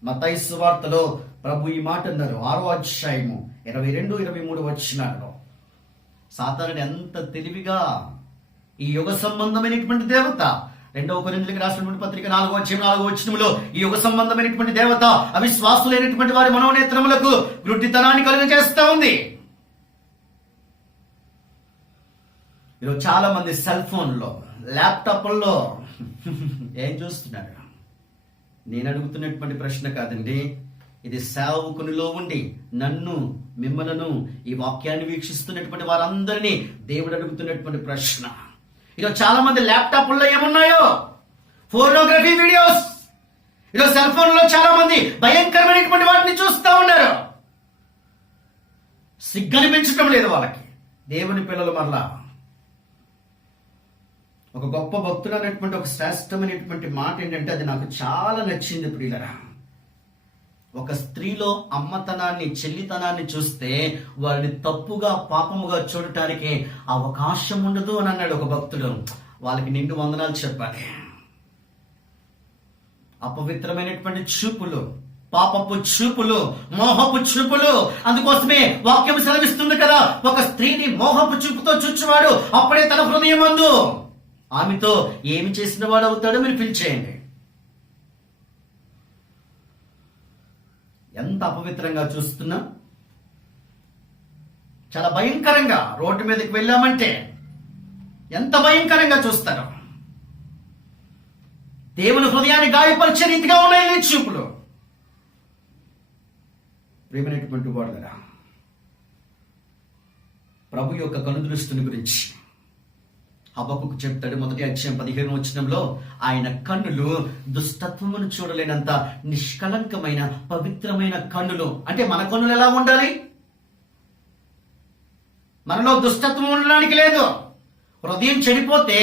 మత్తయి సువార్తలో ప్రభు ఈ మాట అన్నారు. 6వ అధ్యాయము 22-23 వచనాలలో. సాతానుడు ఎంత తెలివిగా ఈ యుగ సంబంధమైనటువంటి దేవత, 2వ కొరింథీయులకు రాసినటువంటి పత్రిక 4వ అధ్యాయం 4వ వచనములో ఈ యుగ సంబంధమైనటువంటి దేవత అవిశ్వాసులైనటువంటి వారి మనోనేత్రములకు గుడ్డితనాన్ని కలుగజేస్తా ఉంది. ఈరోజు చాలా మంది సెల్ ఫోన్లో, ల్యాప్టాప్ల్లో ఏం చూస్తున్నారు? నేను అడుగుతున్నటువంటి ప్రశ్న కాదండి, ఇది సేవకునిలో ఉండి నన్ను, మిమ్మలను, ఈ వాక్యాన్ని వీక్షిస్తున్నటువంటి వారందరినీ దేవుడు అడుగుతున్నటువంటి ప్రశ్న. ఈరోజు చాలా మంది ల్యాప్టాప్ల్లో ఏమున్నాయో ఫోర్నోగ్రఫీ వీడియోస్. ఈరోజు సెల్ ఫోన్ లో చాలా మంది భయంకరమైనటువంటి వాటిని చూస్తూ ఉన్నారు. సిగ్గనిపించటం లేదు వాళ్ళకి. దేవుని పిల్లలు మరలా ఒక గొప్ప భక్తుడు అనేటువంటి ఒక శ్రేష్టమైనటువంటి మాట ఏంటంటే అది నాకు చాలా నచ్చింది ప్రియులరా. ఒక స్త్రీలో అమ్మతనాన్ని, చెల్లితనాన్ని చూస్తే వారిని తప్పుగా, పాపముగా చూడటానికి అవకాశం ఉండదు అని అన్నాడు ఒక భక్తుడు. వాళ్ళకి నిండు వందనాలు చెప్పాలి. అపవిత్రమైనటువంటి చూపులు, పాపపు చూపులు, మోహపు చూపులు. అందుకోసమే వాక్యం సెలవిస్తుంది కదా, ఒక స్త్రీని మోహపు చూపుతో చూచువాడు అప్పుడే తన హృదయమందు ఆమెతో ఏమి చేసిన వాడు అవుతాడో మీరు పిలిచేయండి. ఎంత అపవిత్రంగా చూస్తున్నా, చాలా భయంకరంగా. రోడ్డు మీదకి వెళ్ళామంటే ఎంత భయంకరంగా చూస్తారు. దేవుని హృదయాన్ని గాయపరిచే రీతిగా ఉన్నాయి చూపులు. ప్రియమైనటువంటి వాడురా, ప్రభు యొక్క కనుదృష్టిని గురించి హబక్కుకు చెప్తాడు. 1వ అధ్యాయం 15వ వచనంలో ఆయన కన్నులు దుష్టత్వమును చూడలేనంత నిష్కలంకమైన పవిత్రమైన కన్నులు. అంటే మన కన్నులు ఎలా ఉండాలి? మనలో దుష్టత్వం ఉండడానికి లేదు. హృదయం చెడిపోతే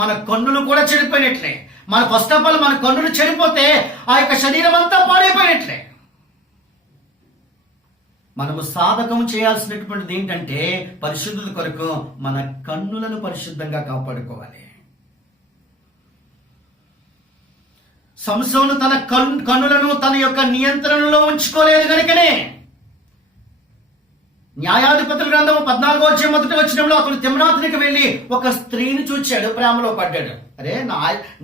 మన కన్నులు కూడా చెడిపోయినట్లే. ఫస్ట్ ఆఫ్ ఆల్ మన కన్నులు చెడిపోతే ఆ యొక్క శరీరం అంతా పాడైపోయినట్లే. మనము సాధకం చేయాల్సినటువంటిది ఏంటంటే పరిశుద్ధత కొరకు మన కన్నులను పరిశుద్ధంగా కాపాడుకోవాలి. సంసోను తన కన్నులను తన యొక్క నియంత్రణలో ఉంచుకోలేదు కనుకనే న్యాయాధిపతుల గ్రంథం 14వ అధ్యాయం 1వ వచనంలో అతను తిమ్నాతునికి వెళ్లి ఒక స్త్రీని చూచాడు, ప్రేమలో పడ్డాడు. అరే,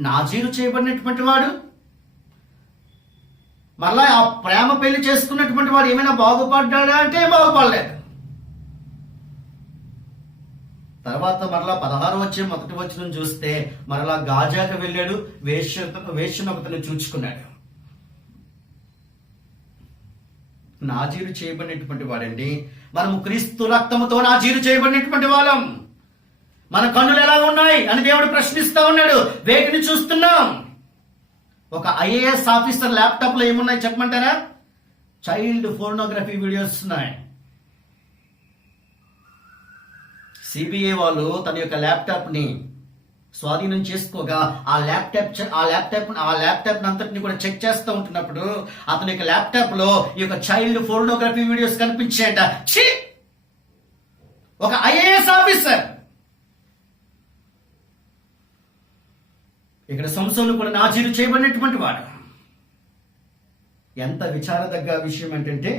నాజీరు చేయబడినటువంటి వాడు మరలా ఆ ప్రేమ పెళ్లి చేసుకున్నటువంటి వాడు ఏమైనా బాగుపడ్డాడా అంటే బాగుపడలేదు. తర్వాత మరలా 16వ అధ్యాయం 1వ వచనం చూస్తే మరలా గాజాకు వెళ్ళాడు, వేశ్యను ఒకతను చూచుకున్నాడు. నాజీరు చేయబడినటువంటి వాడండి. మనము క్రీస్తు రక్తముతో నాజీరు చేయబడినటువంటి వాళ్ళం. మన కన్నులు ఎలా ఉన్నాయి అని దేవుడు ప్రశ్నిస్తా ఉన్నాడు. వేటిని చూస్తున్నాం? ఒక ఐఏఎస్ ఆఫీసర్ ల్యాప్టాప్ లో ఏమున్నాయి చెప్పమంటారా? చైల్డ్ పోర్నోగ్రఫీ వీడియోస్ ఉన్నాయి. సిబిఐ వాళ్ళు తన యొక్క ల్యాప్టాప్ ని స్వాధీనం చేసుకోగా ఆ ల్యాప్టాప్ అంతటిని కూడా చెక్ చేస్తూ ఉంటున్నప్పుడు అతని యొక్క ల్యాప్టాప్ లో ఈ యొక్క చైల్డ్ పోర్నోగ్రఫీ వీడియోస్ కనిపించాయంట. ఛీ! ఒక ఐఏఎస్ ఆఫీసర్. ఇక్కడ సంసోను కూడా నాజీరు చేయబడినటువంటి వాడు. ఎంత విచారదగ్గ విషయం ఏంటంటే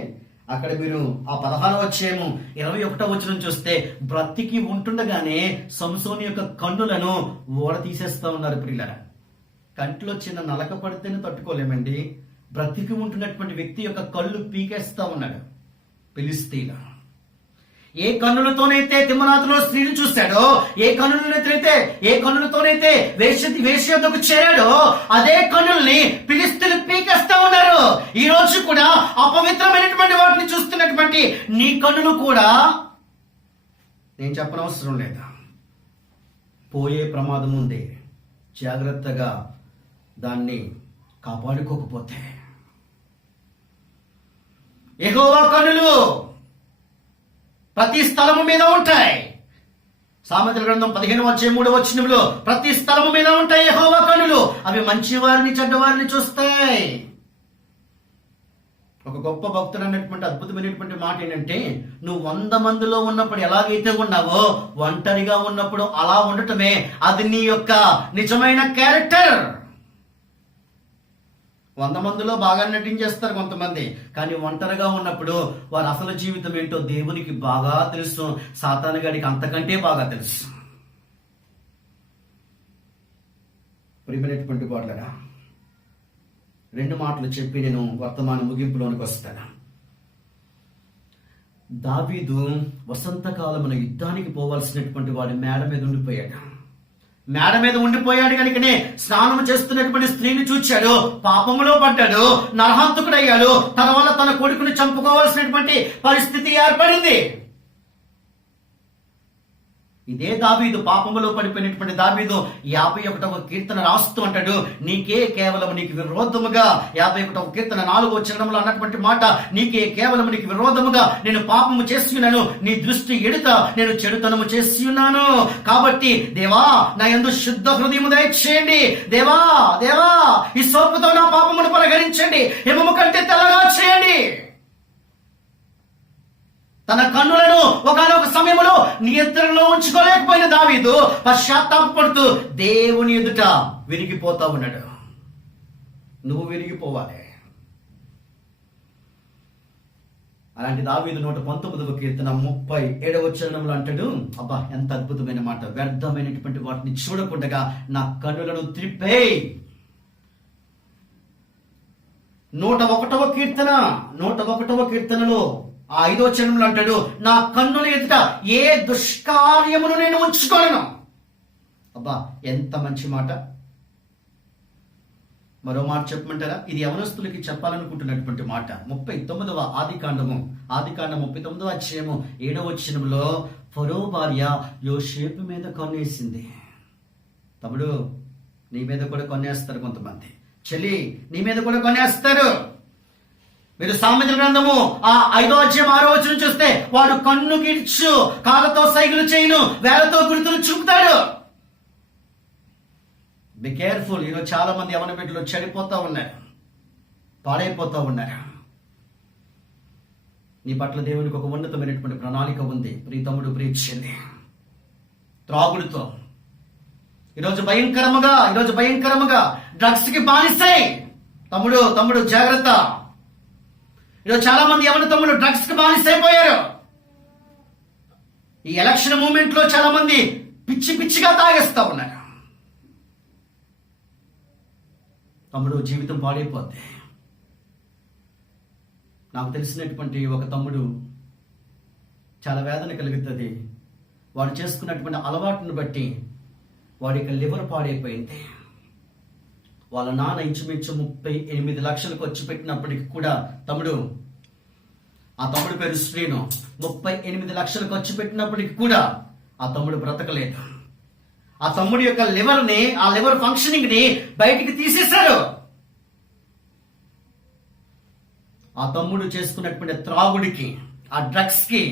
అక్కడ మీరు ఆ 16వ అధ్యాయము 21వ వచనం చూస్తే బ్రతికి ఉంటుండగానే సంసోను యొక్క కన్నులను ఓడ తీసేస్తా ఉన్నారు పిల్లరా. కంటిలో చిన్న నలక పడితేనే తట్టుకోలేమండి. బ్రతికి ఉంటున్నటువంటి వ్యక్తి యొక్క కళ్ళు పీకేస్తా ఉన్నాడు. ఫిలిష్తీయులు ఏ కన్నులతోనైతే తిమ్మనాథులో స్త్రీని చూశాడో, ఏ కన్నులతోనైతే వేశ్యకు చేరాడో అదే కన్నుల్ని ఫిలిష్తీయులు పీకేస్తా ఉన్నారు. ఈ రోజు కూడా అపవిత్రమైనటువంటి వాటిని చూస్తున్నటువంటి నీ కన్నులు కూడా నేను చెప్పనవసరం లేదా, పోయే ప్రమాదం ఉంది. జాగ్రత్తగా దాన్ని కాపాడుకోకపోతే. యెహోవా కన్నులు ప్రతి స్థలము మీద ఉంటాయి. సామెతల గ్రంథం 15వ అధ్యాయం 3వ వచనంలో ప్రతి స్థలము మీద ఉంటాయి యెహోవా కన్నులు. అవి మంచి వారిని చెడ్డవారిని చూస్తాయి. ఒక గొప్ప భక్తుడు అన్నటువంటి అద్భుతమైనటువంటి మాట ఏంటంటే, నువ్వు 100 మందిలో ఉన్నప్పుడు ఎలాగైతే ఉన్నావో ఒంటరిగా ఉన్నప్పుడు అలా ఉండటమే అది నీ యొక్క నిజమైన క్యారెక్టర్. 100 మందిలో బాగా నటించేస్తారు కొంతమంది, కానీ ఒంటరిగా ఉన్నప్పుడు వారి అసలు జీవితం ఏంటో దేవునికి బాగా తెలుసు, సాతాను గాడికి అంతకంటే బాగా తెలుసు. ప్రియమైనటువంటి వాళ్ళరా, 2 మాటలు చెప్పి నేను వర్తమాన ముగింపులోనికి వస్తాను. దావీదు వసంతకాలమున యుద్ధానికి పోవాల్సినటువంటి వాడి మేడ మీద ఉండిపోయాడు కనుకనే స్నానం చేస్తున్నటువంటి స్త్రీని చూచాడు, పాపములో పడ్డాడు, నరహంతకుడయ్యాడు. తన వల్ల తన కొడుకుని చంపుకోవాల్సినటువంటి పరిస్థితి ఏర్పడింది. ఇదే దావీదు, పాపములో పడిపోయినటువంటి దావీదు 51వ కీర్తన రాస్తూ అంటాడు, నీకే కేవలం నీకు విరోధముగా, 51వ కీర్తన 4వ వచనంలో అన్నటువంటి మాట, నీకే కేవలం నీకు విరోధముగా నేను పాపము చేసి ఉన్నాను, నీ దృష్టి ఎడుత నేను చెడుతనము చేసి ఉన్నాను. కాబట్టి దేవా నా యందు శుద్ధ హృదయము దయచేయండి. దేవా ఈ సోపుతో నా పాపమును పరిహరించండి, హిమము కంటే తెల్లగా చేయండి. తన కన్నులను ఒకానొక సమయంలో నియంత్రణలో ఉంచుకోలేకపోయిన దావీదు పశ్చాత్తాపడుతూ దేవుని ఎదుట విరిగిపోతా ఉన్నాడు. నువ్వు విరిగిపోవాలి. అలాంటి దావీదు 119వ కీర్తన 37వ వచనంలో అంటాడు, అబ్బా ఎంత అద్భుతమైన మాట, వ్యర్థమైనటువంటి వాటిని చూడకుండా నా కన్నులను త్రిప్పేయ్. 101వ కీర్తనలో 5వ వచనంలో అంటాడు, నా కన్నుల ఎదుట ఏ దుష్కార్యమును నేను ఉంచుకోను. అబ్బా ఎంత మంచి మాట. మరో మాట చెప్పమంటారా? ఇది యవనస్తులకి చెప్పాలనుకుంటున్నటువంటి మాట. 39వ ఆదికాండం 39వ అధ్యాయము 7వ వచనంలో ఫరో భార్య యోసేపు మీద కన్నేసింది. తమ్ముడు నీ మీద కూడా కొన్నేస్తారు కొంతమంది, చెల్లి నీ మీద కూడా కొన్నేస్తారు. మీరు సామెతల గ్రంథము 5వ అధ్యాయం 6వ వచనం చూస్తే వాడు కన్ను గిడ్చు, కాళ్ళతో సైగులు చేయను, వేలతో గుర్తులు చూపుతాడు. Be careful. ఈరోజు చాలా మంది యవన బిడ్డలు చెడిపోతా ఉన్నారు, పాడైపోతా ఉన్నారు. నీ పట్ల దేవునికి ఒక ఉన్నతమైనటువంటి ప్రణాళిక ఉంది ప్రియతముడు, ప్రియచెల్లి. త్రాగుడుతో ఈరోజు భయంకరముగా డ్రగ్స్ కి బానిసై. తమ్ముడు జాగ్రత్త. ఈరోజు చాలా మంది యవన తమ్ముడు డ్రగ్స్ కి బానిసైపోయారు. ఈ ఎలక్షన్ మూమెంట్ లో చాలా మంది పిచ్చిగా తాగేస్తా ఉన్నారు. తమ్ముడు జీవితం పాడైపోద్ది. నాకు తెలిసినటువంటి ఒక తమ్ముడు చాలా వేదన కలుగుతుంది. వాడు చేసుకున్నటువంటి అలవాటును బట్టి వాడి యొక్క లివర్ పాడైపోయింది. వాళ్ళ నాన్న ఇంచుమించు 38 లక్షలు ఖర్చు పెట్టినప్పటికీ కూడా ఆ తమ్ముడు పేరు శ్రీను, 38 లక్షలు ఖర్చు పెట్టినప్పటికీ కూడా ఆ తమ్ముడు బ్రతకలేదు. ఆ తమ్ముడి యొక్క లివర్ ఫంక్షనింగ్ ని బయటికి తీసేశారు. ఆ తమ్ముడు చేసుకున్నటువంటి త్రాగుడికి, ఆ డ్రగ్స్ కి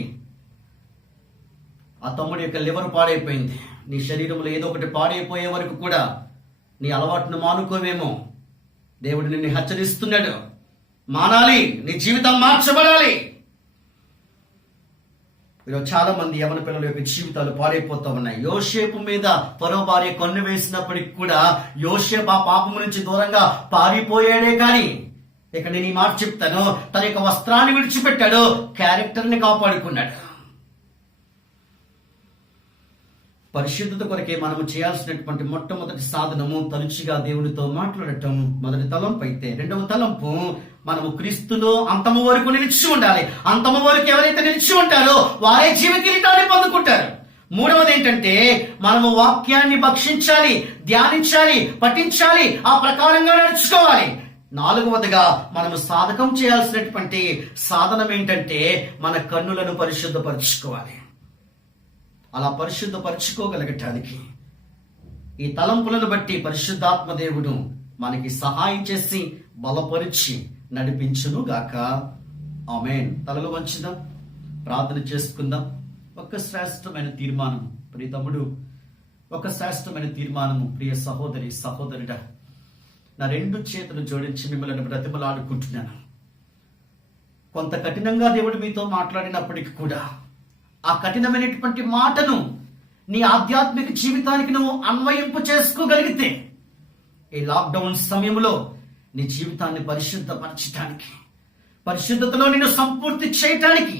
ఆ తమ్ముడి యొక్క లివర్ పాడైపోయింది. నీ శరీరంలో ఏదో ఒకటి పాడైపోయే వరకు కూడా నీ అలవాటును మానుకోవేమో. దేవుడు నిన్ను హెచ్చరిస్తున్నాడు, మానాలి, నీ జీవితం మార్చబడాలి. ఈరోజు చాలా మంది యవన పిల్లల యొక్క జీవితాలు పాడైపోతూ ఉన్నాయి. యోసేపు మీద ఫరో భార్య కన్ను వేసినప్పటికి కూడా యోసేపు ఆ పాపం నుంచి దూరంగా పారిపోయాడే కానీ, ఇక నేను ఈ మాట చెప్తాను, తన యొక్క వస్త్రాన్ని విడిచిపెట్టాడు, క్యారెక్టర్ని కాపాడుకున్నాడు. పరిశుద్ధత కొరకే మనము చేయాల్సినటువంటి మొట్టమొదటి సాధనము తరచుగా దేవునితో మాట్లాడటం మొదటి తలంపు అయితే, రెండవ తలంపు మనము క్రీస్తులో అంతము వరకు నిలిచి ఉండాలి. అంతము వరకు ఎవరైతే నిలిచి ఉంటారో వారే జీవ కిరీటాన్ని పొందుకుంటారు. మూడవది ఏంటంటే మనము వాక్యాన్ని భక్షించాలి, ధ్యానించాలి, పఠించాలి, ఆ ప్రకారంగా నడుచుకోవాలి. నాలుగవదిగా మనము సాధకం చేయాల్సినటువంటి సాధనం ఏంటంటే మన కన్నులను పరిశుద్ధపరచుకోవాలి. అలా పరిశుద్ధపరచుకోగలగటానికి ఈ తలంపులను బట్టి పరిశుద్ధాత్మ దేవుడు మనకి సహాయం చేసి బలపరిచి నడిపించును గాక. ఆమేన్. తలలు వంచుదాం, ప్రార్థన చేసుకుందాం. ఒక శ్రేష్టమైన తీర్మానం ప్రియ తమ్ముడు, ఒక శ్రేష్టమైన తీర్మానము ప్రియ సహోదరి సహోదరుడా, నా రెండు చేతులు జోడించి మిమ్మల్ని బ్రతిమలాడుకుంటున్నాను. కొంత కఠినంగా దేవుడు మీతో మాట్లాడినప్పటికీ కూడా ఆ కఠినమైనటువంటి మాటను నీ ఆధ్యాత్మిక జీవితానికి నువ్వు అన్వయింపు చేసుకోగలిగితే ఈ లాక్డౌన్ సమయంలో నీ జీవితాన్ని పరిశుద్ధపరచడానికి, పరిశుద్ధతలో నిన్ను సంపూర్తి చేయటానికి,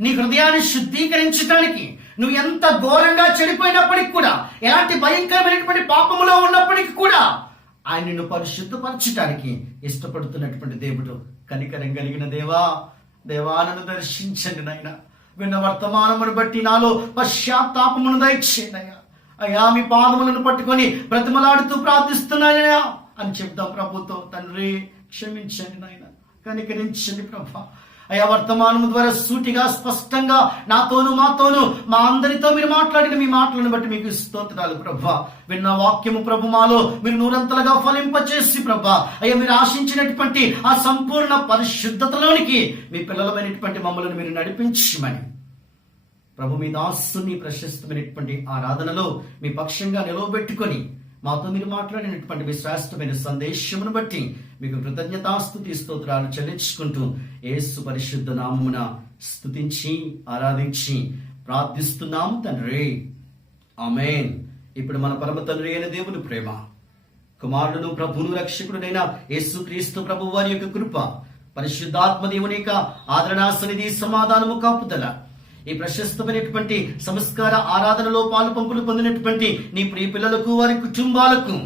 నీ హృదయాన్ని శుద్ధీకరించడానికి, నువ్వు ఎంత ఘోరంగా చెడిపోయినప్పటికి కూడా, ఎలాంటి భయంకరమైనటువంటి పాపములో ఉన్నప్పటికీ కూడా ఆయన నిన్ను పరిశుద్ధపరచడానికి ఇష్టపడుతున్నటువంటి దేవుడు. కనికరం కలిగిన దేవా, నన్ను దర్శించండి నాయనా. విన్న వర్తమానమును బట్టి నాలో పశ్చాత్తాపమును దయచేయండి అయ్యా. అయ్యా, మీ పాదములను పట్టుకొని బ్రతిమలాడుతూ ప్రార్థిస్తున్నాయా అని చెప్తాం ప్రభుతో. తండ్రి క్షమించండి నాయన, కనికరించండి ప్రభా. అయ్యా, వర్తమానము ద్వారా సూటిగా స్పష్టంగా నాతోను మాతోను మా అందరితో మీరు మాట్లాడిన మీ మాటలను బట్టి మీకు స్తోత్రాలు ప్రభా. విన్న వాక్యము ప్రభు మాలో మీరు నూరంతలుగా ఫలింపచేసి ప్రభా, అయ్యా, మీరు ఆశించినటువంటి ఆ సంపూర్ణ పరిశుద్ధతలోనికి మీ పిల్లలమైనటువంటి మమ్మల్ని మీరు నడిపించమని ప్రభు, మీ దాసుని ప్రశస్తమైనటువంటి ఆరాధనలో మీ పక్షంగా నిలవబెట్టుకొని మాతో మీరు మాట్లాడినటువంటి మీ శ్రేష్టమైన సందేశమును బట్టి మీకు కృతజ్ఞతాస్తుతి స్తోత్రాలు చెల్లించుకుంటూ యేసు పరిశుద్ధ నామమున స్తుతించి ఆరాధించి ప్రార్థిస్తున్నాము తండ్రి. ఆమేన్. ఇప్పుడు మన పరమ తండ్రి అయిన దేవుని ప్రేమ, కుమారుడును ప్రభువును రక్షకుడునైన యేసు క్రీస్తు ప్రభు వారి యొక్క కృప, పరిశుద్ధాత్మ దేవుని యొక్క ఆదరణ సన్నిధి, సమాధానము, కాపుదల, ఈ ప్రశస్తమైనటువంటి సంస్కార ఆరాధనలో పాలు పంపులు పొందినటువంటి నీ ప్రియ పిల్లలకు, వారి కుటుంబాలకు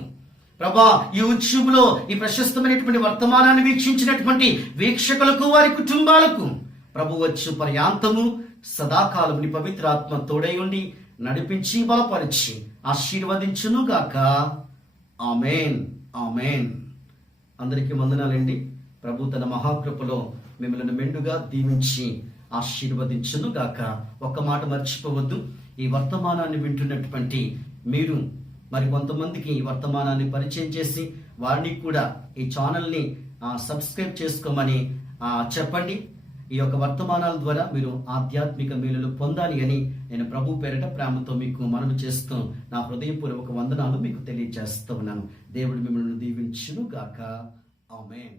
ప్రభా, యూట్యూబ్ లో ఈ ప్రశస్తమైనటువంటి వర్తమానాన్ని వీక్షించినటువంటి వీక్షకులకు, వారి కుటుంబాలకు ప్రభు వచ్చు పర్యాంతము సదాకాలం నీ పవిత్రాత్మ తోడై ఉండి నడిపించి బలపరిచి ఆశీర్వదించును గాక. ఆమేన్. ఆమేన్. అందరికీ వందనాలండి. ప్రభు తన మహాకృపలో మిమ్మల్ని మెండుగా దీవించి ఆశీర్వదించును గాక. ఒక్క మాట మర్చిపోవద్దు, ఈ వర్తమానాన్ని వింటున్నటువంటి మీరు మరి కొంతమందికి ఈ వర్తమానాన్ని పరిచయం చేసి వారిని కూడా ఈ ఛానల్ని సబ్స్క్రైబ్ చేసుకోమని చెప్పండి. ఈ యొక్క వర్తమానాల ద్వారా మీరు ఆధ్యాత్మిక మేలులు పొందాలి అని నేను ప్రభు పేరిట ప్రేమతో మీకు మనవి చేస్తూ నా హృదయపూర్వక వందనాలు మీకు తెలియజేస్తూ ఉన్నాను. దేవుడు మిమ్మల్ని దీవించును గాక. ఆమేన్.